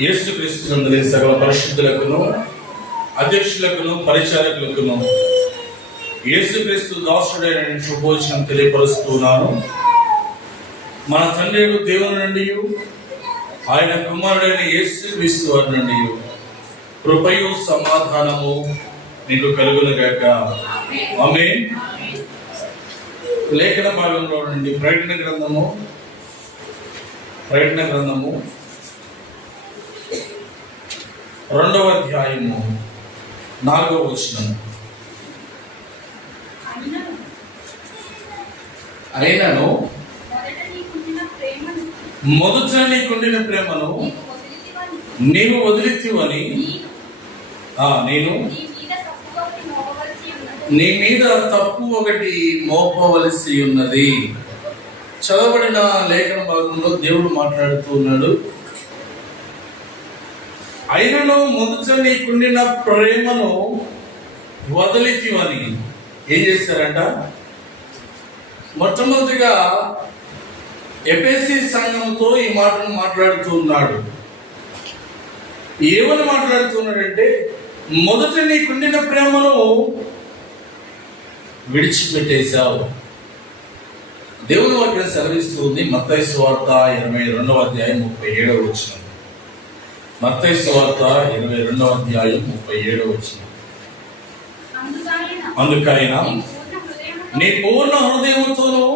యేసుక్రీస్తునందు సకల పరిశుద్ధులకును అధ్యక్షులకును పరిచారకులకును యేసుక్రీస్తు దాసుడైన శుభోచనం తెలియపరుస్తున్నాను. మన తండ్రి దేవుని నుండి ఆయన కుమారుడైన యేసుక్రీస్తు వారి నుండి కృపయు సమాధానము నీకు కలుగునుగాక. ఆమేన్. లేఖన భాగంలో నుండి ప్రకటన గ్రంథము 2వ అధ్యాయము 4వ వచనం. అయినను మొదట నీకుండిన ప్రేమను నీవు వదిలితివని నేను నీ మీద తప్పు ఒకటి మోపవలసి ఉన్నది. చదవబడిన లేఖన భాగంలో దేవుడు మాట్లాడుతూ ఉన్నాడు. అయినను మొదట నీకుండిన ప్రేమను వదిలితివని ఏం చేశారంట? మొట్టమొదటిగా ఎఫెసీ సంఘంతో ఈ మాటను మాట్లాడుతూ ఉన్నాడు. ఏమని మాట్లాడుతున్నాడంటే, మొదట నీకుండిన ప్రేమను విడిచిపెట్టేశావు. దేవుని వాక్యం సెలవిస్తుంది. మత్తయి సువార్త 22వ అధ్యాయం 37వ వచనం. మత్తయి సువార్త 22వ అధ్యాయం 37వ వచనం. అందుకైనా నీ పూర్ణ హృదయముతోనూ,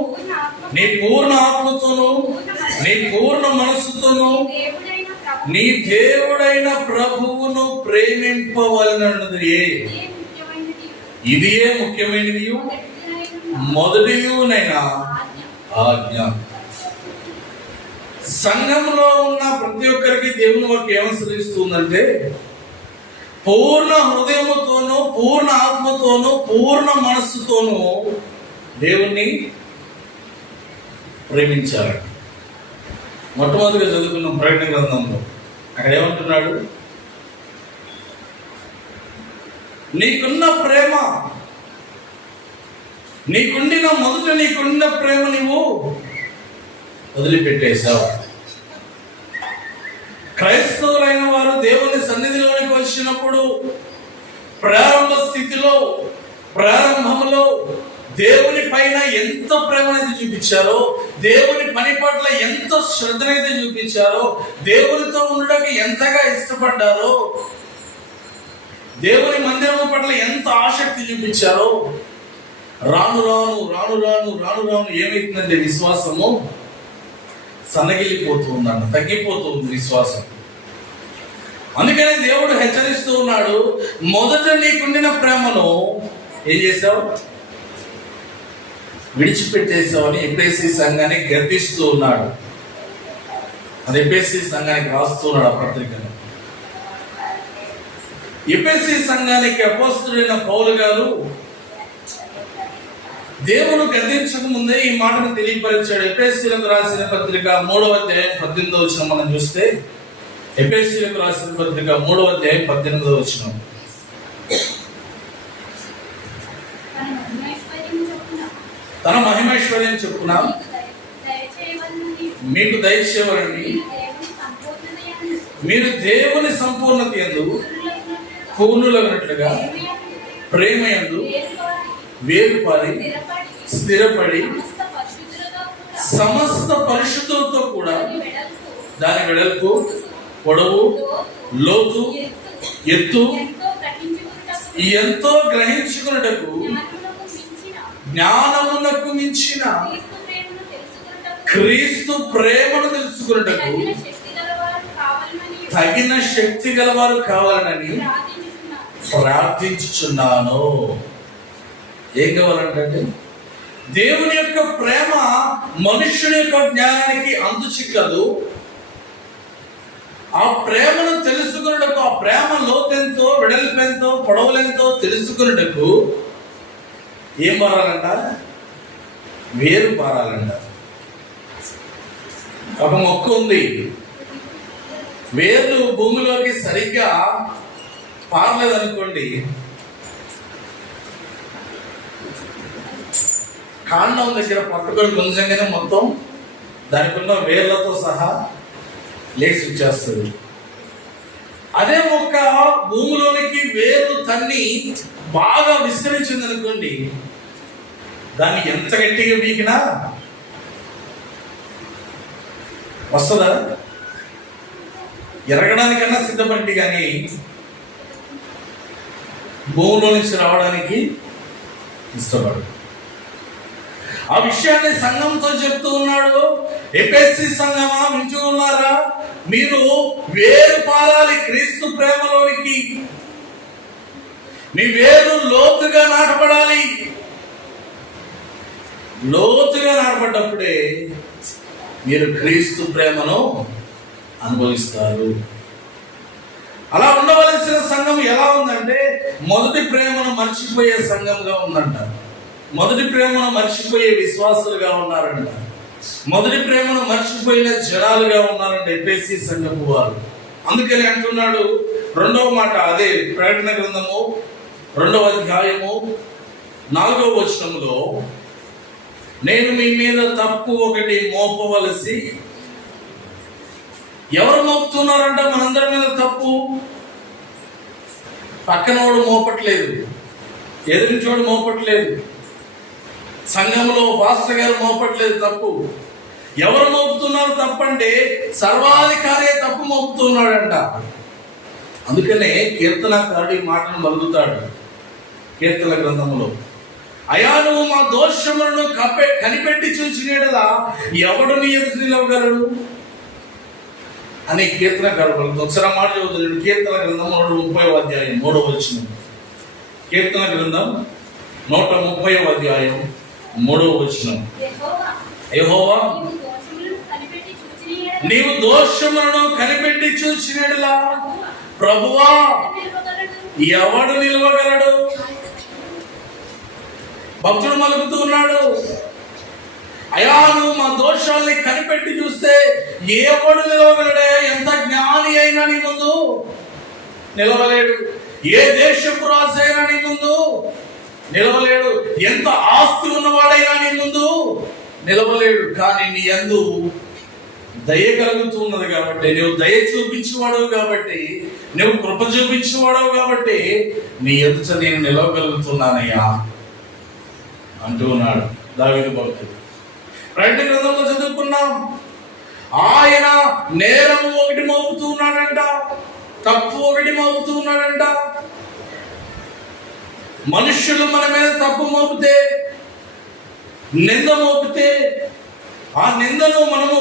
నీ పూర్ణ ఆత్మతోనూ, నీ పూర్ణ మనస్సుతోనూ నీ దేవుడైన ప్రభువును ప్రేమింపవలనన్నది ఇదియే ముఖ్యమైనది, మొదటిదినైనా ఆజ్ఞ. సంఘంలో ఉన్న ప్రతి ఒక్కరికి దేవుని వాక్యం ఏమనుసరిస్తుందంటే, పూర్ణ హృదయముతోనూ, పూర్ణ ఆత్మతోనూ, పూర్ణ మనస్సుతోనూ దేవుణ్ణి ప్రేమించాలి. మొట్టమొదటిగా చదువుకున్న ప్రకటన గ్రంథంలో అక్కడ ఏమంటున్నాడు? నీకున్న ప్రేమ, మొదట నీకున్న ప్రేమ నీవు వదిలిపెట్టేశావు. క్రైస్తవులైన వారు దేవుని సన్నిధిలోనికి వచ్చినప్పుడు ప్రారంభంలో దేవుని పైన ఎంత ప్రేమనైతే చూపించారో, దేవుని పని పట్ల ఎంత శ్రద్ధనైతే చూపించారో, దేవునితో ఉండడానికి ఎంతగా ఇష్టపడ్డారో, దేవుని మందిరము పట్ల ఎంత ఆసక్తి చూపించారో, రాను రాను ఏమైతుందంటే విశ్వాసము సన్నగిల్లిపోతుందంట, తగ్గిపోతుంది విశ్వాసం. అందుకనే దేవుడు హెచ్చరిస్తూ ఉన్నాడు, మొదట నీకుండిన ప్రేమను ఏం చేశావు? విడిచిపెట్టేశావని ఎఫెసీ సంఘాన్ని గర్దిస్తూ ఉన్నాడు. అది ఎఫెసీ సంఘానికి రాస్తున్నాడు ఆ పత్రికను. ఎఫెసీ సంఘానికి అపోస్తలుడైన పౌలు గారు దేవుడు గద్దించక ముందే ఈ మాటను తెలియపరిచాడు. ఎఫెసీలకు రాసిన పత్రిక 3వ అధ్యాయం 18వ వచనం మనం చూస్తే, ఎఫెసీలకు రాసిన పత్రిక 3వ అధ్యాయం 18వ వచనం. తన మహిమైశ్వర్యం చొప్పున మీకు దయచేయవలని మీరు దేవుని సంపూర్ణత యందు పూర్ణులైనట్లుగా ప్రేమ యందు వేరుపారి స్థిరపడి సమస్త పరిశుద్ధులతో కూడా దాని వెడల్పు, పొడవు, లోతు, ఎత్తు ఎంతో గ్రహించుకున్నటకు జ్ఞానమునకు మించిన క్రీస్తు ప్రేమను తెలుసుకున్నటకు తగిన శక్తి గలవారు కావాలని ప్రార్థించుచున్నాను. ఏం కావాలంటే, దేవుని యొక్క ప్రేమ మనుష్యుని యొక్క జ్ఞానానికి అందుచిక్కదు. ఆ ప్రేమను తెలుసుకున్నటకు, ఆ ప్రేమ లోతెంతో, వెడల్పెంతో, పొడవులెంతో తెలుసుకున్నటకు ఏం పారాలంట? వేరు పారాలంట. ఒక మొక్క ఉంది, వేర్లు భూమిలోకి సరిగ్గా పారలేదనుకోండి, కాండం దగ్గర పట్టుకొని కొంచెంగానే మొత్తం దానికి ఉన్న వేర్లతో సహా లేచి వచ్చేస్తుంది. అదే మొక్క భూమిలోనికి వేరు తన్ని బాగా విస్తరించింది అనుకోండి, దాన్ని ఎంత గట్టిగా పీకినా వస్తుందా? ఎరగడానికన్నా సిద్ధపడి కానీ భూమిలో నుంచి రావడానికి ఇష్టపడు. ఆ విషయాన్ని సంఘంతో చెప్తూ ఉన్నాడు. ఎఫెసీ సంఘమా, వింటూ ఉన్నారా? మీరు వేరు పారాలి క్రీస్తు ప్రేమలోనికి. మీ వేరు లోతుగా నాటపడాలి. లోతుగా నాటపడ్డప్పుడే మీరు క్రీస్తు ప్రేమను అనుభవిస్తారు. అలా ఉండవలసిన సంఘం ఎలా ఉందంటే, మొదటి ప్రేమను మర్చిపోయే సంఘంగా ఉందంట. మొదటి ప్రేమను మర్చిపోయే విశ్వాసులుగా ఉన్నారంట. మొదటి ప్రేమను మర్చిపోయిన జనాలుగా ఉన్నారంట ఎఫెసీ సంఘపు వారు. అందుకని అంటున్నాడు రెండవ మాట, అదే ప్రకటన గ్రంథము 2వ అధ్యాయము 4వ వచనములో, నేను మీ మీద తప్పు ఒకటి మోపవలసి. ఎవరు మోపుతున్నారంట మనందరి మీద తప్పు? పక్కనోడు మోపట్లేదు, ఎదురించోడు మోపట్లేదు, సంఘంలో పాస్టర్ గారు మోపట్లేదు తప్పు. ఎవరు మోపుతున్నారు తప్పంటే సర్వాధికారే తప్పు మోపుతున్నాడంట. అందుకనే కీర్తనకారుడు ఈ మాటను మరుగుతాడు కీర్తన గ్రంథంలో, అయా నువ్వు మా దోషములను కనిపెట్టి చూచినలా ఎవడు నీ ఎదురు నిలవగలడు అని కీర్తనకారుడు పలుకుతాడు. ఒకసారి మాట చదువుతాడు. కీర్తన గ్రంథం 130వ అధ్యాయం 3వ వచనం. కీర్తన గ్రంథం 130వ అధ్యాయం 3వ వచనం. యెహోవా నీవు దోషములను కనిపెట్టి చూచినలా ప్రభువా ఎవడు నిలవగలడు? భక్తుడు మలుగుతూ ఉన్నాడు, అయా నువ్వు మా దోషాల్ని కనిపెట్టి చూస్తే ఎవడు నిలవగలడే? ఎంత జ్ఞాని అయినా నీ ముందు నిలవలేడు. ఏ దేశపు రాజు అయినా నీ ముందు నిలవలేడు. ఎంత ఆస్తి ఉన్నవాడైనా నీ ముందు నిలవలేడు. కానీ నీ యందు దయ కలుగుతున్నది కాబట్టి, నువ్వు దయ చూపించేవాడవు కాబట్టి, నువ్వు కృప చూపించేవాడవు కాబట్టి నీ ఎదుట నేను నిలవగలుగుతున్నానయ్యా అంటూ ఉన్నాడు దావీదు భక్తుడు. ప్రకటన గ్రంథంలో చదువుకున్నాం, ఆయన నేరము ఒకటి మోపుతున్నాడంట, తప్పు ఒకటి మోపుతున్నాడంట. మనుష్యులు మన మీద తప్పు మోపితే, నింద మోపితే, ఆ నిందను మనము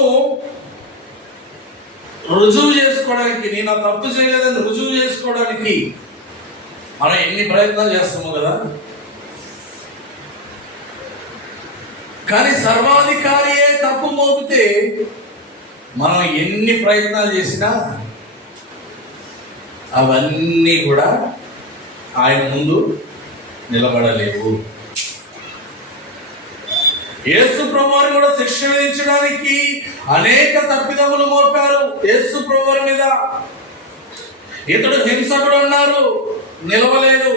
రుజువు చేసుకోవడానికి, నేను ఆ తప్పు చేయలేదని రుజువు చేసుకోవడానికి మనం ఎన్ని ప్రయత్నాలు చేస్తామో కదా. కానీ సర్వాధికారియే తప్పు మోపితే మనం ఎన్ని ప్రయత్నాలు చేసినా అవన్నీ కూడా ఆయన ముందు నిలబడలేవు. యేసు ప్రభువారు కూడా శిక్ష విధించడానికి అనేక తప్పిదములు మోపారు యేసు ప్రభువారి మీద. ఇతడు హింసకుడు అన్నారు, నిలవలేదు.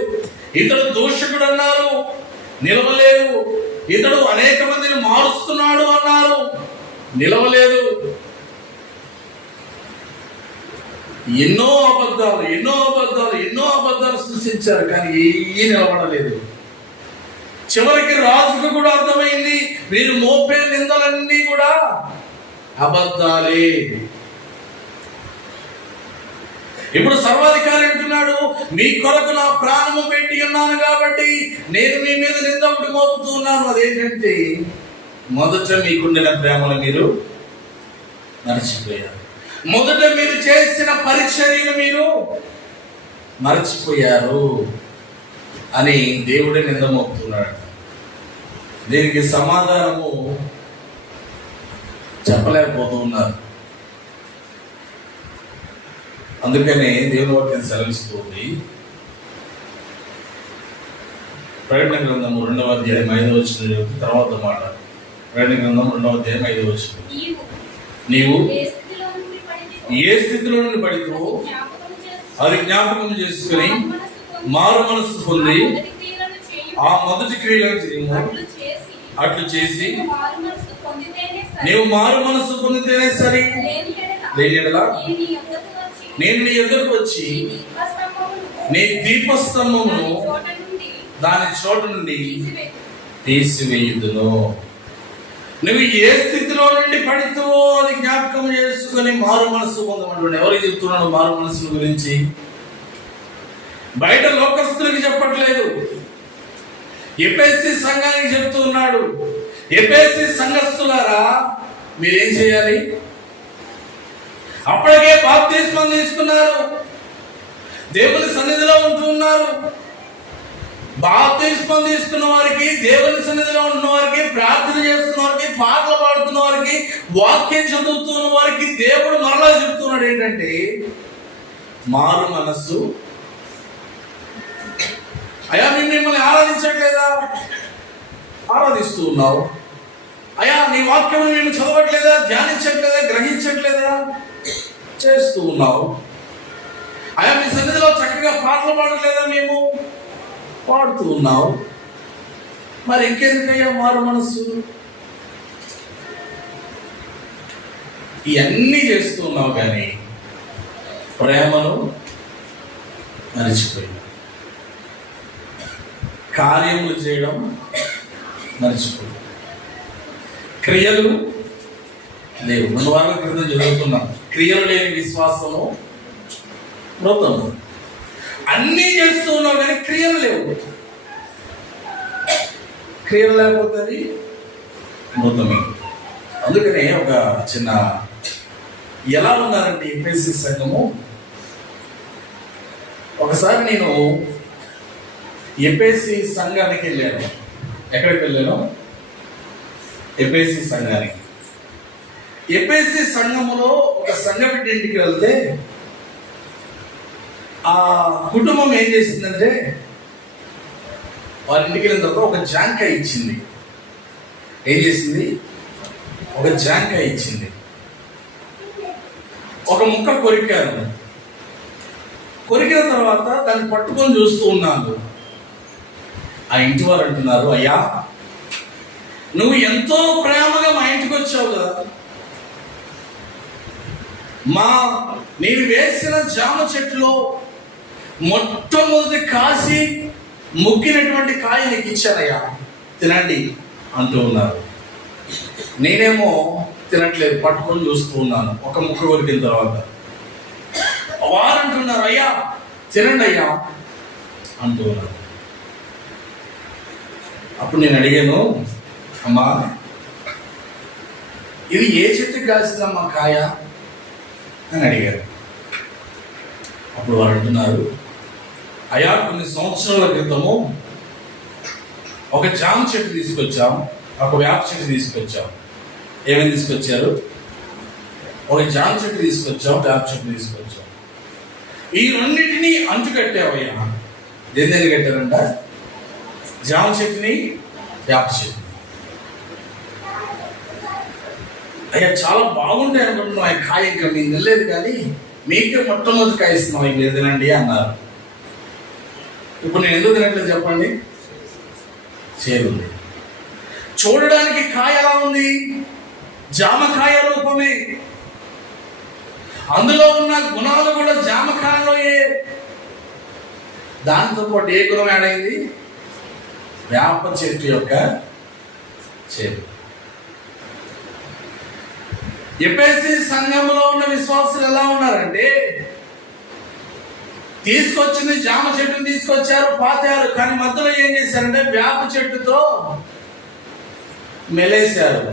ఇతడు దూషకుడు అన్నారు, నిలవలేదు. ఇతడు అనేక మందిని మారుస్తున్నాడు అన్నారు, నిలవలేదు. ఎన్నో అబద్ధాలు సృష్టించారు, కానీ ఏ నిలబడలేదు. చివరికి రాజుకు కూడా అర్థమైంది, వీరు మోపే నిందలన్నీ కూడా అబద్ధాలే. ఇప్పుడు సర్వాధికారి అంటున్నాడు, మీ కొరకు నా ప్రాణము పెట్టి ఉన్నాను కాబట్టి నేను మీ మీద నింద ఒకటి మోపుతూ ఉన్నాను. అదేంటంటే, మొదట మీకుండిన ప్రేమను మీరు మరచిపోయారు. మొదట మీరు చేసిన పరిచర్యను మీరు మరచిపోయారు అని దేవుడే నింద మోపుతున్నాడు. దీనికి సమాధానము చెప్పలేకపోతూ ఉన్నారు. అందుకనే దేవుని వాక్యం సెలవిస్తుంది. ప్రకటన గ్రంథం 2వ అధ్యాయం 5వ వచనం తర్వాత మాట. ప్రకటన గ్రంథం 2వ అధ్యాయం 5వ వచనం. నీవు ఏ స్థితిలో నుండి పడితో అది జ్ఞాపకం చేసుకుని మారు మనసు పొంది ఆ మొదటి క్రియలను చేయము. అట్లు చేసి నీవు మారు మనసు పొందితేనే సరి, లేని యెడల నేను నీ ఎదురుకు వచ్చి నీ దీపస్తంభమును దాని చోట నుండి తీసివేయుదును. నువ్వు ఏ స్థితిలో నుండి పడితావో అది జ్ఞాపకం చేసుకుని మారు మనసు పొందమంటాడు. ఎవరికి చెప్తున్నాడు మారు మనసు గురించి? బయట లోకస్తులకి చెప్పట్లేదు, ఎఫెసీ సంఘానికి చెప్తూ ఉన్నాడు. ఎఫెసీ సంఘస్థులారా, మీరేం చేయాలి? అప్పటికే బాప్తిస్మం తీసుకున్నారు, దేవుని సన్నిధిలో ఉంటూ ఉన్నారు. బాప్తిస్మం తీసుకున్న వారికి, దేవుని సన్నిధిలో ఉన్న వారికి, ప్రార్థన చేస్తున్న వారికి, పాటలు పాడుతున్న వారికి, వాక్యం చదువుతున్న వారికి దేవుడు మరలా చెప్తున్నాడు ఏంటంటే, మారు మనస్సు. అయ్యా మేము మిమ్మల్ని ఆరాధించట్లేదా? ఆరాధిస్తూ ఉన్నావు. అయ్యా నీ వాక్యం మేము చదవట్లేదా? ధ్యానించట్లేదా? గ్రహించట్లేదా? చేస్తూ ఉన్నావు. అయ్యా మీ సన్నిధిలో చక్కగా పాటలు పాడట్లేదా? మేము పాడుతూ ఉన్నావు. మరి ఇంకెందుకయ్యా మారు మనస్సు? ఇవన్నీ చేస్తూ ఉన్నావు కానీ ప్రేమను మరిచిపోయావు, కార్యములు చేయడం మరిచిపోయావు, క్రియలు లేవు. 2 వారాల క్రితం చదువుతున్నాం, క్రియలు లేని విశ్వాసము మృతము. అన్నీ చేస్తూ ఉన్నావు కానీ క్రియలు లేవు. క్రియలు లేకపోతే అది మృతమే. అందుకనే ఒక చిన్న ఎలా ఉన్నారంటే ఎఫెసీ సంఘము, ఒకసారి నేను ఎఫెసీ సంఘానికి వెళ్ళాను. ఎక్కడికి వెళ్ళాను? ఎఫెసీ సంఘానికి. ఎఫెసీ సంఘములో ఒక సంఘ బిడ్డ ఇంటికి వెళ్తే ఆ కుటుంబం ఏం చేసిందంటే, వారి ఇంటికి వెళ్ళిన తర్వాత ఒక జాంకాయ ఇచ్చింది. ఏం చేసింది? ఒక జాంకాయ ఇచ్చింది. ఒక ముక్క కొరికారు. కొరికిన తర్వాత దాన్ని పట్టుకొని చూస్తూ ఉన్నాను. ఆ ఇంటి వారు అంటున్నారు, అయ్యా నువ్వు ఎంతో ప్రేమగా మా ఇంటికి వచ్చావు కదా, నేను వేసిన జామ చెట్టులో మొట్టమొదటి కాసి ముగ్గినటువంటి కాయ నీకు ఇచ్చానయ్యా, తినండి అంటూ ఉన్నారు. నేనేమో తినట్లేదు, పట్టుకొని చూస్తూ ఉన్నాను. ఒక ముక్క కొరికిన తర్వాత వారు అంటున్నారు, అయ్యా తినండి అయ్యా అంటూ ఉన్నారు. అప్పుడు నేను అడిగాను, అమ్మా ఇది ఏ చెట్టుకి కాసిందమ్మా కాయ అని అడిగారు. అప్పుడు వారు అంటున్నారు, అయ్యా కొన్ని సంవత్సరాల క్రితము ఒక జామ చెట్టు తీసుకొచ్చాం, ఒక వేప చెట్టు తీసుకొచ్చాం. ఏమేమి తీసుకొచ్చారు? ఒక జామ చెట్టు తీసుకొచ్చాం, వేప చెట్టు తీసుకొచ్చాం. ఈ రెండింటినీ అంటు కట్టావయ్యా. దేని దగ్గర కట్టారంట? జామ చెట్టుని, వేప చెట్టు. అయ్యా చాలా బాగుంటాయి అనుకుంటున్నాం, ఆ కాయ ఇంకా మీకు తెలియదు కానీ మీకే మొట్టమొదటి కాయ ఇస్తున్నాం, ఇవి తినండి అన్నారు. ఇప్పుడు నేను ఎందుకు తినట్లేదు చెప్పండి? చేరుంది. చూడడానికి కాయ ఎలా ఉంది? జామకాయ రూపమే. అందులో ఉన్న గుణాలు కూడా జామకాయలోయే. దాంతో పాటు ఏ గుణం యాడ్ అయింది? వేప చెట్టు యొక్క చేరు. ఎఫెసీ సంఘంలో ఉన్న విశ్వాసులు ఎలా ఉన్నారంటే, తీసుకొచ్చింది జామ చెట్టుని తీసుకొచ్చారు, పాతారు, కానీ మధ్యలో ఏం చేశారంటే వేప చెట్టుతో మెలేశారు.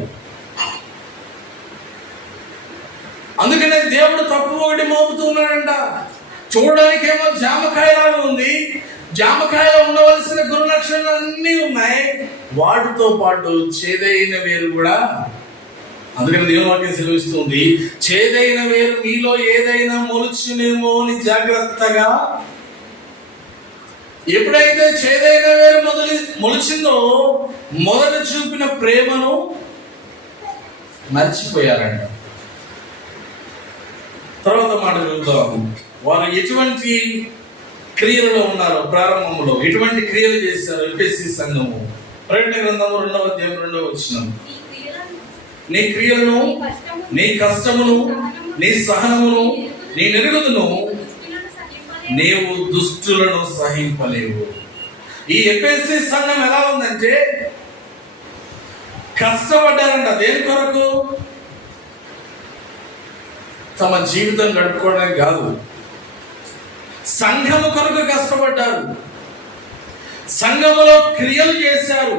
అందుకనే దేవుడు తప్పు ఒకటి మోపుతూ ఉన్నాడంట. చూడడానికి ఏమో జామకాయలాగా ఉంది, జామకాయలో ఉండవలసిన గుణలక్షణాలు అన్నీ ఉన్నాయి, వాటితో పాటు చేదైన వేరు కూడా. అందుకని దేవుని వాక్యం సెలవిస్తుంది, చేదైన వేరు మీలో ఏదైనా మొలుచునేమో అని జాగ్రత్తగా. ఎప్పుడైతే చేదైన వేరు మొలిచిందో మొదట చూపిన ప్రేమను మర్చిపోయారంట. తర్వాత మాట చూద్దాం. వారు ఎటువంటి క్రియలలో ఉన్నారు? ప్రారంభంలో ఎటువంటి క్రియలు చేశారు ఎఫెసీ సంఘము? ప్రకటన గ్రంథము 2వ అధ్యాయం 2వ వచనం, నీ క్రియలను, నీ కష్టమును, నీ సహనమును నేను ఎరుగుదును, నీవు దుష్టులను సహింపలేవు. ఈ ఎఫెసీ సంఘం ఎలా ఉందంటే కష్టపడ్డారంట. దేని కొరకు? తమ జీవితం గడుపుకోవడానికి కాదు, సంఘము కొరకు కష్టపడ్డారు. సంఘములో క్రియలు చేశారు.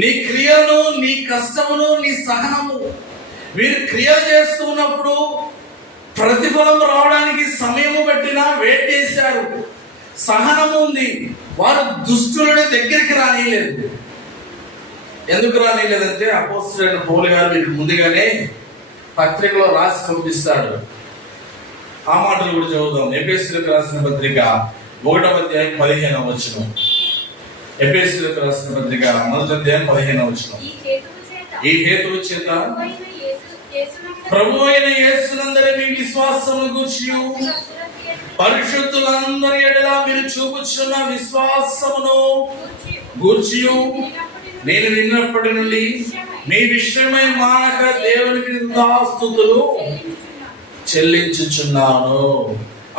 నీ క్రియలను, నీ కష్టమును, నీ సహనము, వీరు క్రియలు చేస్తూ ఉన్నప్పుడు ప్రతిఫలం రావడానికి సమయము పట్టినా వెయిట్ చేశారు. సహనము ఉంది. వారు దుష్టులని దగ్గరికి రానియలేదు. ఎందుకు రానియలేదంటే అపోస్తలుడైన పౌలు గారు వీరికి ముందుగానే పత్రికలో రాసి పంపిస్తాడు. ఆ మాటలు కూడా చదువుదాం. ఎఫెసీయులకు రాసిన పత్రిక 1వ అధ్యాయం 15వ వచనం. ఎఫెసీయులకు రాసిన పత్రిక 1వ అధ్యాయం 15వ వచనం. ఈ హేతువు చేత ప్రభు అయిన యేసునందరి మీ విశ్వాసమును గూర్చియు పరిశుద్ధులందరి ఎడల మీరు చూపుచున్న విశ్వాసమును గూర్చియు నేను విన్నప్పటి నుండి మీ విషయమై మానక దేవునికి స్తుతులు చెల్లించుచున్నాను.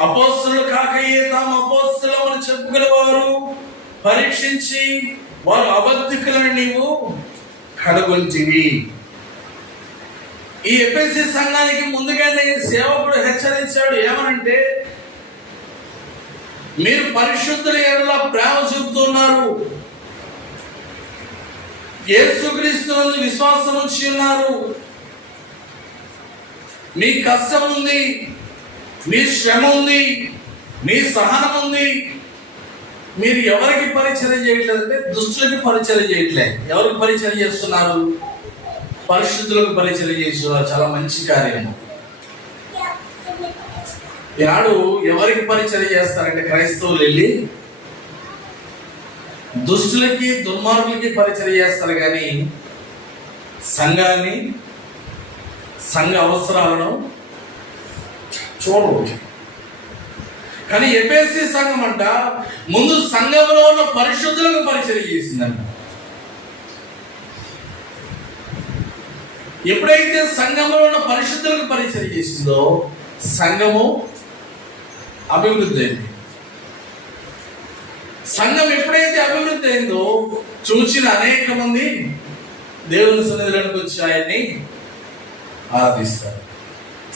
అపోస్తలులు కాకయే తాము అపోస్తలులను చెప్పుకునేవారు పరీక్షించి వారు అబద్ధికులను నీవు కనుగొంటివి. ఈ ఎఫెసీ సంఘానికి ముందుగానే సేవకుడు హెచ్చరించాడు. ఏమనంటే, మీరు పరిశుద్ధుల ఎడల ప్రేమ చూపుతున్నారు, యేసుక్రీస్తునందు విశ్వాసం ఉంచి ఉన్నారు, మీ కష్టం ఉంది, మీ శ్రమ ఉంది, మీ సహనం ఉంది. మీరు ఎవరికి పరిచయం చేయట్లేదంటే దుష్టులకి పరిచయం చేయట్లేదు. ఎవరికి పరిచయం చేస్తున్నారు? పరిశుద్ధులకు పరిచయం చేస్తున్నారు. చాలా మంచి కార్యము. ఈనాడు ఎవరికి పరిచయం చేస్తారంటే క్రైస్తవులు వెళ్ళి దుష్టులకి, దుర్మార్గులకి పరిచయం చేస్తారు, కానీ సంఘాన్ని, సంఘ అవసరాలను చూడరు. కానీ ఎఫెసీ సంఘం అంట ముందు సంఘంలో ఉన్న పరిశుద్ధులకు పరిచయం చేసిందంట. ఎప్పుడైతే సంఘంలో ఉన్న పరిశుద్ధులకు పరిచయం చేసిందో సంఘము అభివృద్ధి అయింది. సంఘం ఎప్పుడైతే అభివృద్ధి అయిందో చూసిన అనేక మంది దేవుని సన్నిధిలోకి వచ్చి ఆయన్ని ఆరాధిస్తారు.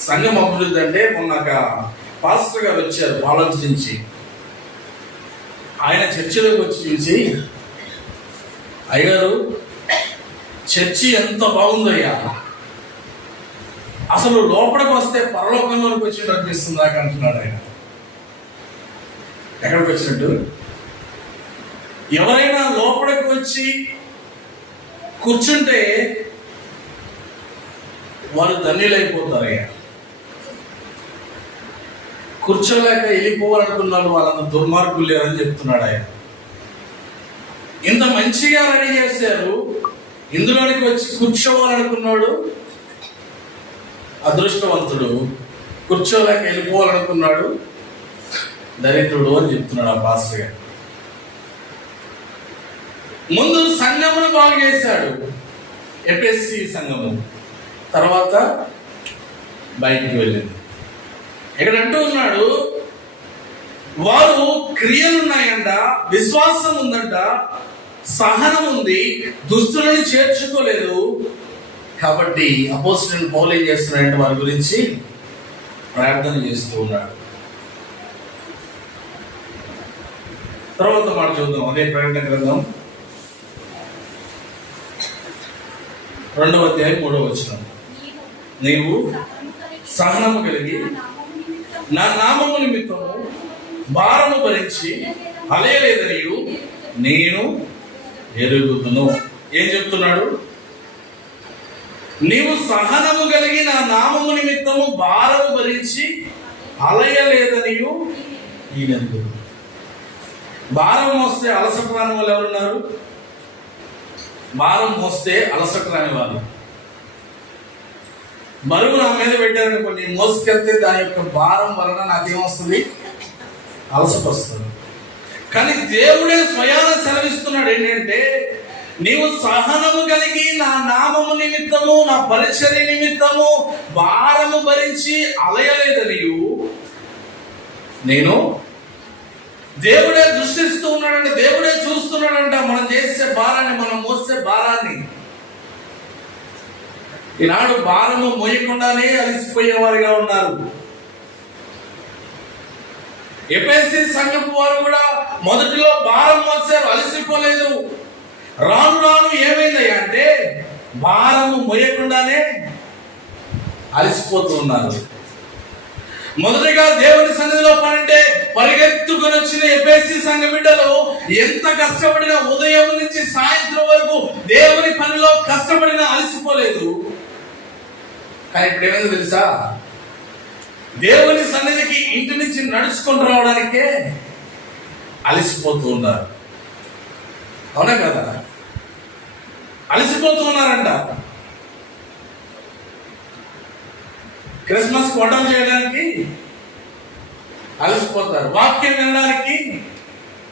సంఘం అభివృద్ధి అంటే మొన్న పాస్టర్ గారు వచ్చారు పాలన నుంచి. ఆయన చర్చిలోకి వచ్చి చూసి, అయ్యారు చర్చి ఎంత బాగుందయ్యా, అసలు లోపలికి వస్తే పరలోకంలోకి వచ్చినట్టు అనిపిస్తుంది నాకు అంటున్నాడు ఆయన. ఎక్కడికి వచ్చినట్టు? ఎవరైనా లోపలికి వచ్చి కూర్చుంటే వారు ధన్యులైపోతారయ్యా. కూర్చోలేక వెళ్ళిపోవాలనుకున్నారు వాళ్ళంత దుర్మార్గులు లేరని చెప్తున్నాడు ఆయన. ఇంత మంచిగా రెడీ చేశారు, ఇందులోనికి వచ్చి కూర్చోవాలనుకున్నాడు అదృష్టవంతుడు, కూర్చోలేక వెళ్ళిపోవాలనుకున్నాడు దరిద్రుడు అని చెప్తున్నాడు ఆ పాస్టర్ గారు. ముందు సంఘమును బాగు చేశాడు ఎఫెసీ సంఘము, తర్వాత బయటికి వెళ్ళింది. ఇక్కడ అంటూ ఉన్నాడు, వారు క్రియలు ఉన్నాయంట, విశ్వాసం ఉందంట, సహనం ఉంది, దుస్తులను చేర్చుకోలేదు. కాబట్టి అపోస్తలుడైన పౌలు ఏం చేస్తున్నాడంటే వారి గురించి ప్రార్థన చేస్తూ ఉన్నాడు. తర్వాత మాట చూద్దాం. అదే ప్రకటన గ్రంథం 2వ అధ్యాయం 3వ వచనం. నీవు సహనము కలిగి నా నామము నిమిత్తము భారము భరించి అలయలేదనియు నేను ఎరుగుదును. ఏం చెప్తున్నాడు? నీవు సహనము కలిగి నా నామము నిమిత్తము భారము భరించి అలయలేదనియు నేను ఎరుగుదును. భారం మోస్తే అలసట రాని వాళ్ళు ఎవరున్నారు? భారం మోస్తే అలసట రాని వాళ్ళు. బరువు నా మీద పెట్టారనుకోండి, మోసుకెళ్తే దాని యొక్క భారం వలన నాకేమొస్తుంది? అలసట వస్తుంది. కానీ దేవుడే స్వయాన సెలవిస్తున్నాడు ఏంటంటే, నీవు సహనము కలిగి నా నామము నిమిత్తము, నా పరిచర్య నిమిత్తము భారము భరించి అలయలేదు. నేను దేవుడే దృష్టిస్తూ ఉన్నాడంటే, దేవుడే చూస్తున్నాడంట మనం చేసే భారాన్ని, మనం మోసే భారాన్ని. ఈనాడు భారము మోయకుండానే అలసిపోయేవారుగా ఉన్నారు. ఎఫెసీ సంఘపు వారు కూడా మొదటిలో భారం మోసారు, అలసిపోలేదు. రాను రాను ఏమైందయ్యా అంటే భారము మోయకుండానే అలసిపోతూ ఉన్నారు. మొదటిగా దేవుని సన్నిధిలో పనంటే పరిగెత్తుకొని వచ్చిన ఎఫెసీ సంఘ బిడ్డలు ఎంత కష్టపడినా, ఉదయం నుంచి సాయంత్రం వరకు దేవుని పనిలో కష్టపడినా అలసిపోలేదు. కానీ ఇప్పుడు ఏమైందో తెలుసా? దేవుని సన్నిధికి ఇంటి నుంచి నడుచుకుంటూ రావడానికే అలసిపోతూ ఉన్నారు. అవునా కదా? అలసిపోతూ ఉన్నారంట. క్రిస్మస్ వంటలు చేయడానికి అలసిపోతారు, వాక్యం వినడానికి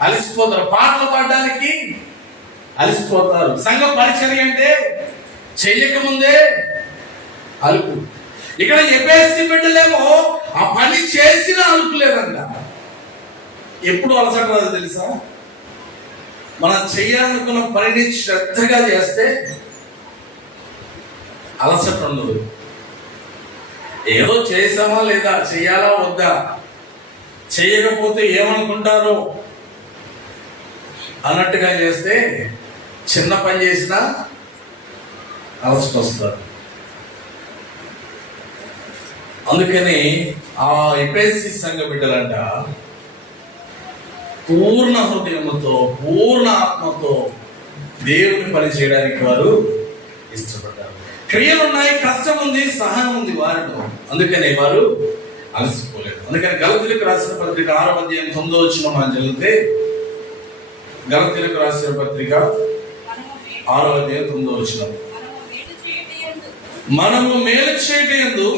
అలసిపోతారు, పాటలు పాడడానికి అలసిపోతారు. సంఘ పరిచర్య అంటే చెయ్యకముందే అలుపు. ఇక్కడ ఎఫెసీ బిడ్డలేమో ఆ పని చేసిన అలుపు లేదంట. ఎప్పుడు అలసట రాదు తెలుసా? మనం చెయ్యాలనుకున్న పనిని శ్రద్ధగా చేస్తే అలసట ఉండదు. ఏదో చేసామా లేదా, చెయ్యాలా వద్దా, చెయ్యకపోతే ఏమనుకుంటారో అన్నట్టుగా చేస్తే చిన్న పని చేసినా అలసట వస్తారు. అందుకని ఆ ఎఫెసీ సంఘ బిడ్డలంట పూర్ణ హృదయముతో, పూర్ణ ఆత్మతో దేవుని పని చేయడానికి వారు ఇష్టపడ్డారు. క్రియలు ఉన్నాయి, కష్టం ఉంది, సహనం ఉంది వారిలో. అందుకని వారు అలసిపోలేదు. అందుకని గలతీయులకు రాసిన పత్రిక 6వ అధ్యాయం 9వ వచనం మనం చదివితే, గలతీయులకు రాసిన పత్రిక 6వ అధ్యాయం 9వ వచనం, మనము మేలు చేయటయందు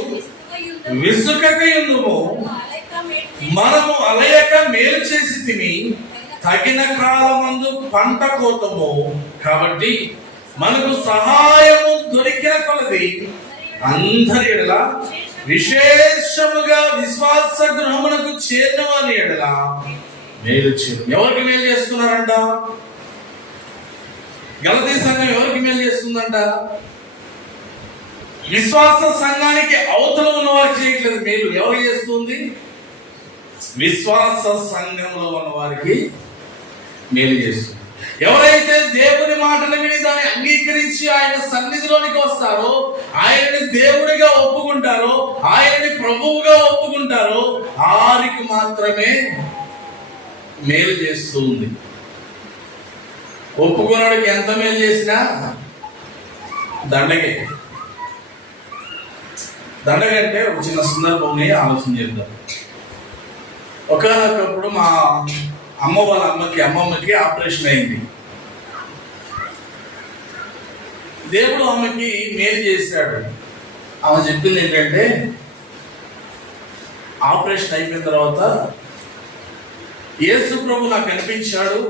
విసుకక యుందుము, మనము అలయక మేలు చేసి తిని తగిన కాలమందు పంట కోతము. కాబట్టి మనకు సహాయము దొరికిన కొలది అందరి ఎడల, విశేషముగా విశ్వాస గృహమునకు చేరిన వారి ఎడల మేలు చేయు. ఎవరికి మేలు చేస్తున్నారంట? గలతీ సంఘం ఎవరికి మేలు చేస్తుందంట? విశ్వాస సంఘానికి అవతల ఉన్న వారికి చేయట్లేదు మేలు. ఎవరు చేస్తుంది? విశ్వాస సంఘంలో ఉన్న వారికి మేలు చేస్తుంది. ఎవరైతే దేవుని మాటలు విని దాన్ని అంగీకరించి ఆయన సన్నిధిలోనికి వస్తారో, ఆయనని దేవుడిగా ఒప్పుకుంటారో, ఆయనని ప్రభువుగా ఒప్పుకుంటారో, వారికి మాత్రమే మేలు చేస్తూ ఉంది. ఒప్పుకున్నాడికి ఎంత మేలు చేసినా దండగే. దండగంటే ఒక చిన్న సందర్భంని ఆలోచన చేద్దాం. ఒకనొకప్పుడు మా అమ్మ వాళ్ళ అమ్మమ్మకి ఆపరేషన్ అయింది. దేవుడు ఆమెకి మేలు చేశాడు. ఆమె చెప్పింది ఏంటంటే, ఆపరేషన్ అయిపోయిన తర్వాత యేసు ప్రభు నాకు కనిపించాడు,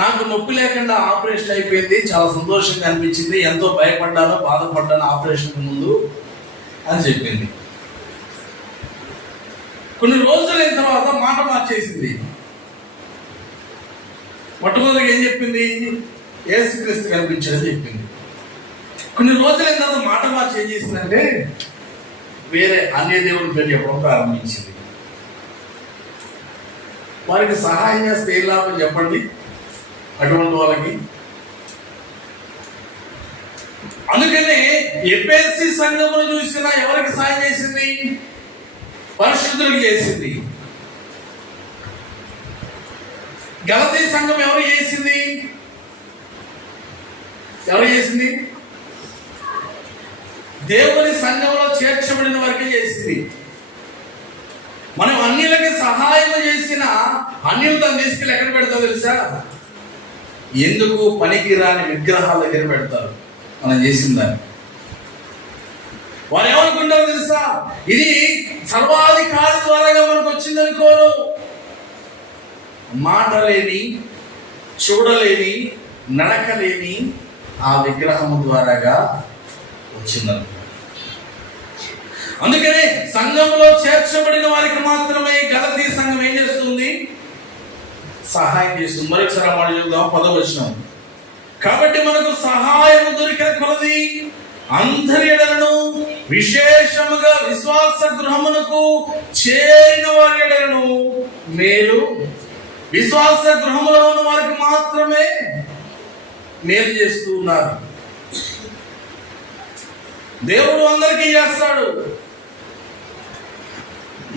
నాకు నొప్పి లేకుండా ఆపరేషన్ అయిపోయింది, చాలా సంతోషంగా అనిపించింది, ఎంతో భయపడ్డాను, బాధపడ్డాను ఆపరేషన్ ముందు అని చెప్పింది. కొన్ని రోజులైన తర్వాత మాట మార్చేసింది. మొట్టమొదటిగా ఏం చెప్పింది? యేసుక్రీస్తు కనిపించాడని చెప్పింది. కొన్ని రోజులైన తర్వాత మాట మార్చి ఏం చేసిందంటే వేరే అన్య దేవుని పేరు చెప్పడం ప్రారంభించింది. వారికి సహాయం చేస్తే ఏం లాభం చెప్పండి అటువంటి వాళ్ళకి? అందుకనే ఎఫెసీ సంఘమును చూసినా ఎవరికి సాయం చేసింది? పరిశుద్ధులకు చేసింది. గలతీ సంఘం ఎవరు చేసింది? దేవుని సంఘంలో చేర్చబడిన వారికి చేసింది. మనం అన్యులకి సహాయం చేసిన అన్యులు దాన్ని తీసుకెళ్ళి ఎక్కడ పెడతావు తెలుసా? ఎందుకు పనికిరాని విగ్రహాల దగ్గర పెడతారు మనం చేసిన దాన్ని. వారు ఏమనుకుంటారు తెలుసా? ఇది సర్వాధికారి ద్వారాగా మనకు వచ్చిందనుకోరు. మాట లేని, చూడలేని, నడకలేని ఆ విగ్రహము ద్వారాగా వచ్చిందను. అందుకనే సంఘంలో చేర్చబడిన వారికి మాత్రమే గలతీ సంఘం ఏం చేస్తుంది? సహాయం చేస్తుంది. మరొకసారి మాట చూద్దాం, 10వ వచనం. కాబట్టి మనకు సహాయము దొరికిన కొలది అందరి ఎడలను, విశేషముగా విశ్వాస గృహమునకు చేరిన వారి ఎడలను మేలు. విశ్వాస గృహములో ఉన్న వారికి మాత్రమే మేలు చేస్తూ ఉన్నారు. దేవుడు అందరికీ చేస్తాడు.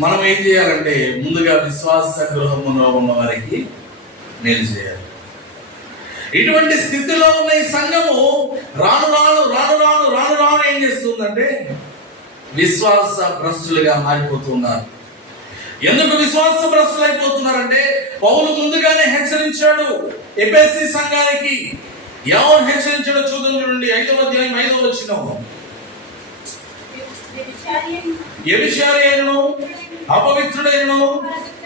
మనం ఏం చేయాలంటే ముందుగా విశ్వాస గృహములో ఉన్న వారికి మేలు చేయాలి. ఇటువంటి స్థితిలో ఉన్న ఈ సంఘము రాను రాను రాను రాను రాను రాను ఏం చేస్తుందంటే విశ్వాస భ్రష్టులుగా మారిపోతున్నారు. ఎందుకు విశ్వాస భ్రష్టులు అయిపోతున్నారంటే పౌలు ముందుగానే హెచ్చరించాడు ఎఫెసీ సంఘానికి. ఎవరు హెచ్చరించాడో చూద్దాం చూడండి. 5వ అధ్యాయం 5వ వచనం. వ్యభిచారియైనను, అపవిత్రుడైనను,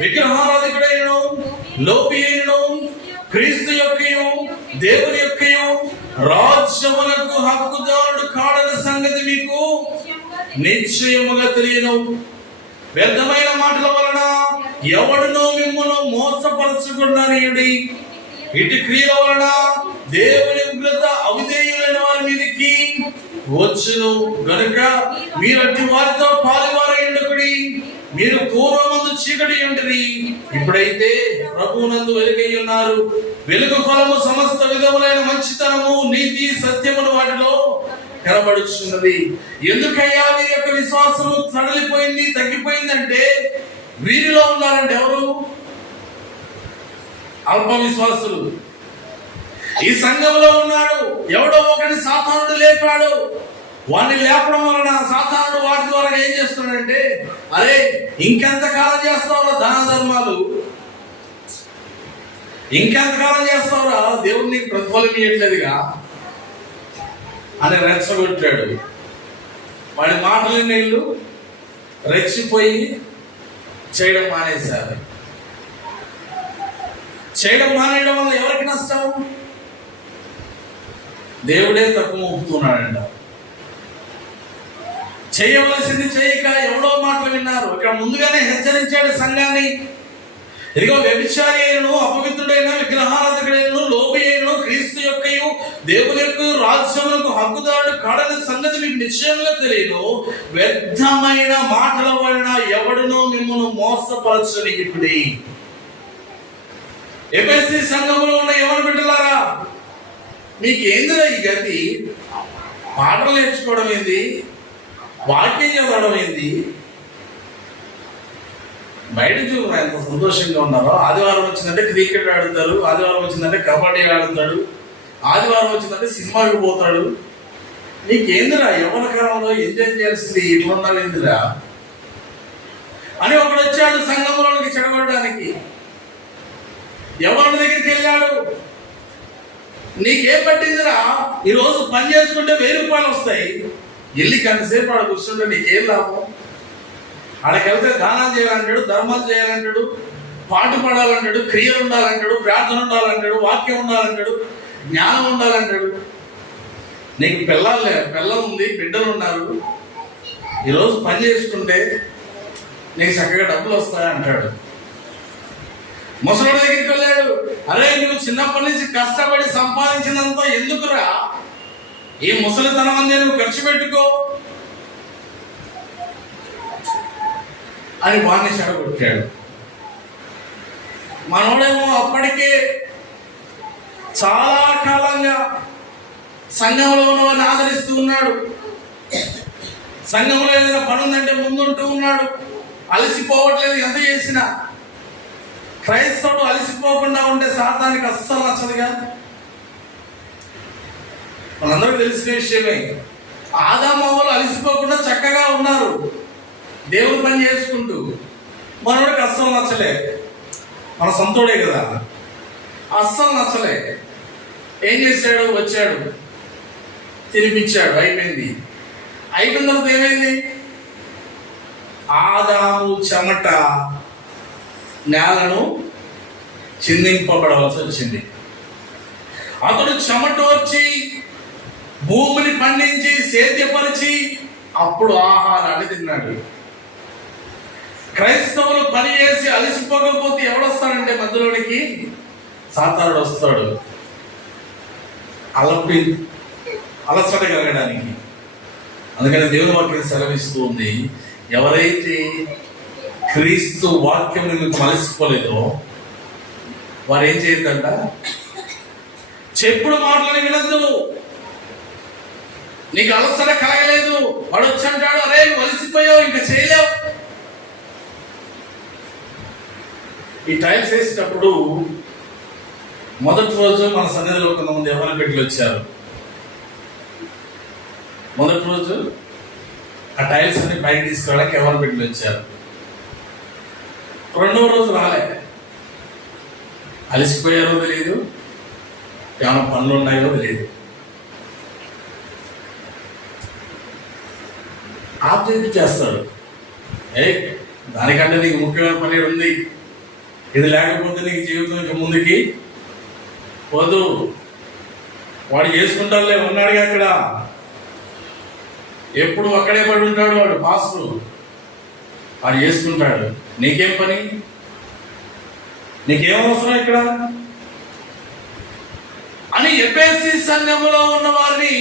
విగ్రహారాధికుడైనను, లోపి అయినను, క్రీస్తు యొక్కయు దేవుని యొక్కయు రాజ్యములకు హక్కుదారుడు కాడని సంగతి మీకు నిశ్చయముగా తెలియను. వ్యర్థమైన మాటల వలన ఎవడునో మిమ్మును మోసపరచుకున్నానియుడి. ఇటు క్రియల వలన దేవుని ఉగ్రత అవిధేయులైన వారి మీదకి వచ్చును గనుక మీరు అట్టి వారితో పాలువారై ఉండకుడి. మీరు పూర్వమందు చీకటి ఉంటది, ఇప్పుడైతే ప్రభువునందు వెలుగై ఉన్నారు. వెలుగు ఫలము సమస్త విధములైన మంచితనము, నీతి, సత్యమును వాటిలో కనబడుచున్నది. ఎందుకయ్యా వీరి యొక్క విశ్వాసము సడలిపోయింది, తగ్గిపోయిందంటే వీరిలో ఉన్నారంటే ఎవరు? అల్ప విశ్వాసులు. ఈ సంఘంలో ఉన్నాడు. ఎవడో ఒకటి సాతానుడు లేపాడు. వాడిని లేపడం వలన సాతానుడు వాటి ద్వారా ఏం చేస్తున్నాడంటే, అరే ఇంకెంతకాలం చేస్తావురా దాన ధర్మాలు, ఇంకెంతకాలం చేస్తావురా, దేవుడు నీకు ప్రతిఫలం ఇవ్వట్లేదుగా అని రెచ్చగొట్టాడు. వాడి మాటలు నీళ్ళు రెచ్చిపోయి చేయడం మానేశారు. చేయడం మానేయడం వల్ల ఎవరికి నష్టం? దేవుడే తప్పు మోపుతున్నాడంట. చేయవలసింది చేయక ఎవడో మాటలు విన్నారు. ఇక్కడ ముందుగానే హెచ్చరించాడు సంఘాన్ని. ఇదిగో వ్యభిచారి అయినను, అపవిత్రుడైన, విగ్రహారాధకుడైనను, లోబి అయినను, క్రీస్తు యొక్కయు దేవుని యొక్క రాజ్యములకు హక్కుదారుడు కాడని సంగతి మీకు నిశ్చయంగా తెలియను. వ్యర్థమైన మాటల వలన ఎవడునో మిమ్మల్ని మోసపరచని. ఇప్పుడు ఎఫెసీ సంఘములో ఉన్న ఎవరు బిడ్డలారా, మీకేందిరా ఈ గతి? పాటలు నేర్చుకోవడం ఏంది, వాక్యం చదవడం ఏంది? బయట చూడరా ఎంత సంతోషంగా ఉన్నారో. ఆదివారం వచ్చిందంటే క్రికెట్ ఆడుతారు, ఆదివారం వచ్చిందంటే కబడ్డీ ఆడుతాడు, ఆదివారం వచ్చిందంటే సినిమాకి పోతాడు. నీకేందిరా యవ్వన కాలంలో ఎంజాయ్ చేయాల్సింది ఇట్లున్నావు ఏందిరా అని ఒకడు వచ్చాడు సంఘంలోనికి చెడగొట్టడానికి. ఎవరి దగ్గరికి వెళ్ళాడు, నీకేం పట్టిందిరా, ఈరోజు పని చేసుకుంటే 1000 రూపాయలు వస్తాయి, వెళ్ళి గంటసేపు ఆడ కూర్చుంటే నీకేం లాభం? ఆడకి వెళ్తే దానాలు చేయాలంటాడు, ధర్మాలు చేయాలంటాడు, పాట పాడాలంటాడు, క్రియలు ఉండాలంటాడు, ప్రార్థన ఉండాలంటాడు, వాక్యం ఉండాలంటాడు, జ్ఞానం ఉండాలంటాడు. నీకు పిల్లలు ఉంది, బిడ్డలు ఉన్నారు, ఈరోజు పని చేసుకుంటే నీకు చక్కగా డబ్బులు వస్తాయంటాడు. ముసలి దగ్గరికి వెళ్ళాడు, అరే నువ్వు చిన్నప్పటి నుంచి కష్టపడి సంపాదించినంత ఎందుకురా, ఈ ముసలితనం అందే నువ్వు ఖర్చు పెట్టుకో అని వాడిని చెడగొట్టాడు. మనోడేమో అప్పటికే చాలా కాలంగా సంఘంలో ఉన్నవాడిని ఆదరిస్తూ ఉన్నాడు. సంఘంలో ఏదైనా పని ఉందంటే ముందుంటూ ఉన్నాడు, అలసిపోవట్లేదు. ఎంత చేసినా క్రైస్తవుడు అలసిపోకుండా ఉంటే సాతానికి అస్సలు నచ్చదుగా. మనందరికీ తెలిసిన విషయమే. ఆదామవ్వలు అలసిపోకుండా చక్కగా ఉన్నారు దేవుని పని చేసుకుంటూ. మనోడికి అస్సలు నచ్చలే, మన సొంతోడే కదా, అస్సలు నచ్చలే. ఏం చేశాడు, వచ్చాడు, తినిపించాడు, అయిపోయింది. అయిపోయిన తర్వాత ఏమైంది, ఆదాము చెమట నేలను చిందింపబడవలసి వచ్చింది. అతడు చెమటోర్చి భూమిని పండించి సేద్యపరిచి అప్పుడు ఆహారాన్ని తిన్నాడు. క్రైస్తవులు పని చేసి అలసిపోకపోతే ఎవడొస్తాడంటే మధ్యలోనికి సాతానుడు వస్తాడు, అలసట కలగడానికి. అందుకని దేవుని వాక్యం సెలవిస్తూ ఉంది, ఎవరైతే క్రీస్తు వాక్యం మీకు అలసిపోలేదో వారు ఏం చేయొద్దంట, చెప్పుడు మాటలని వినద్దు. నీకు అలసట కలగలేదు, వాడు వచ్చి అంటాడు, అరే నువ్వు అలసిపోయావు, ఇంకా చేయలేవు. ఈ టైల్స్ వేసేటప్పుడు మొదటి రోజు మన సన్నిధిలో కొంతమంది యవ్వన బిడ్డలు వచ్చారు. మొదటి రోజు ఆ టైల్స్ అన్ని పైకి తీసుకురావడానికి యవ్వన బిడ్డలు వచ్చారు. రెండవ రోజు రాలే, అలసిపోయారో తెలియదు, ఏమైనా పనులు ఉన్నాయో తెలియదు. ఆబ్జెక్ట్ చేస్తాడు, దానికంటే నీకు ముఖ్యమైన పని ఉంది, ఇది లేకపోతే నీకు జీవితం ఇంకా ముందుకి పోదు. వాడు చేసుకుంటాడులే, ఉన్నాడుగా అక్కడ, ఎప్పుడు అక్కడే పడి ఉంటాడు వాడు పాస్టర్, వాడు చేసుకుంటాడు. నీకేం పని, నీకేం అవసరం ఇక్కడ అని ఎఫెసీ సంఘములో ఉన్న వారిని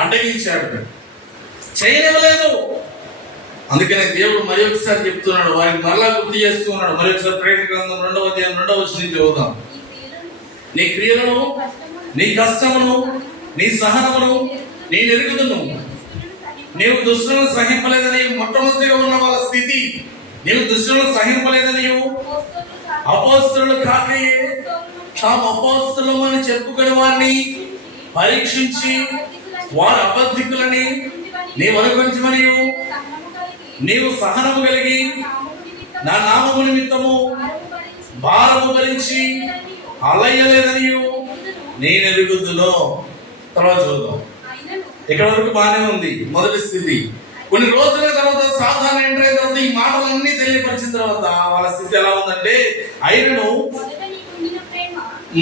అడ్డగించాడు, చేయనివ్వలేదు. అందుకనే దేవుడు మరి ఒకసారి చెప్తున్నాడు, వారికి మరలా గుర్తు చేస్తున్నాడు. మరి ఒకసారి ప్రేరణ గ్రంథం 2వ అధ్యాయం 2వ వచనం చదువుదాం. నీ క్రియలను, నీ కష్టమును, నీ సహనమును నేను ఎరుగుదును. నీవు దుష్టులను సహింపలేదని మొట్టమొదటిగా ఉన్న వాళ్ళ స్థితి, నీవు దుష్టులను సహింపలేదని అపోస్తలులు కాకయే తాము అపోస్తలుమని చెప్పుకునే వారిని పరీక్షించి వారు అబద్ధికులని నీవు అనుకుంచమని నీవు సహనము కలిగి నా నామము నిమిత్తము భారము భరించి అలయ్యలేదని నేను ఎరుగుదును. తర్వాత చూద్దాం. ఇక్కడ వరకు బాగానే ఉంది మొదటి స్థితి. కొన్ని రోజుల తర్వాత సాధారణ ఎంటర్ అయిన తర్వాత ఈ మాటలన్నీ తెలియపరిచిన తర్వాత వాళ్ళ స్థితి ఎలా ఉందంటే, అయినను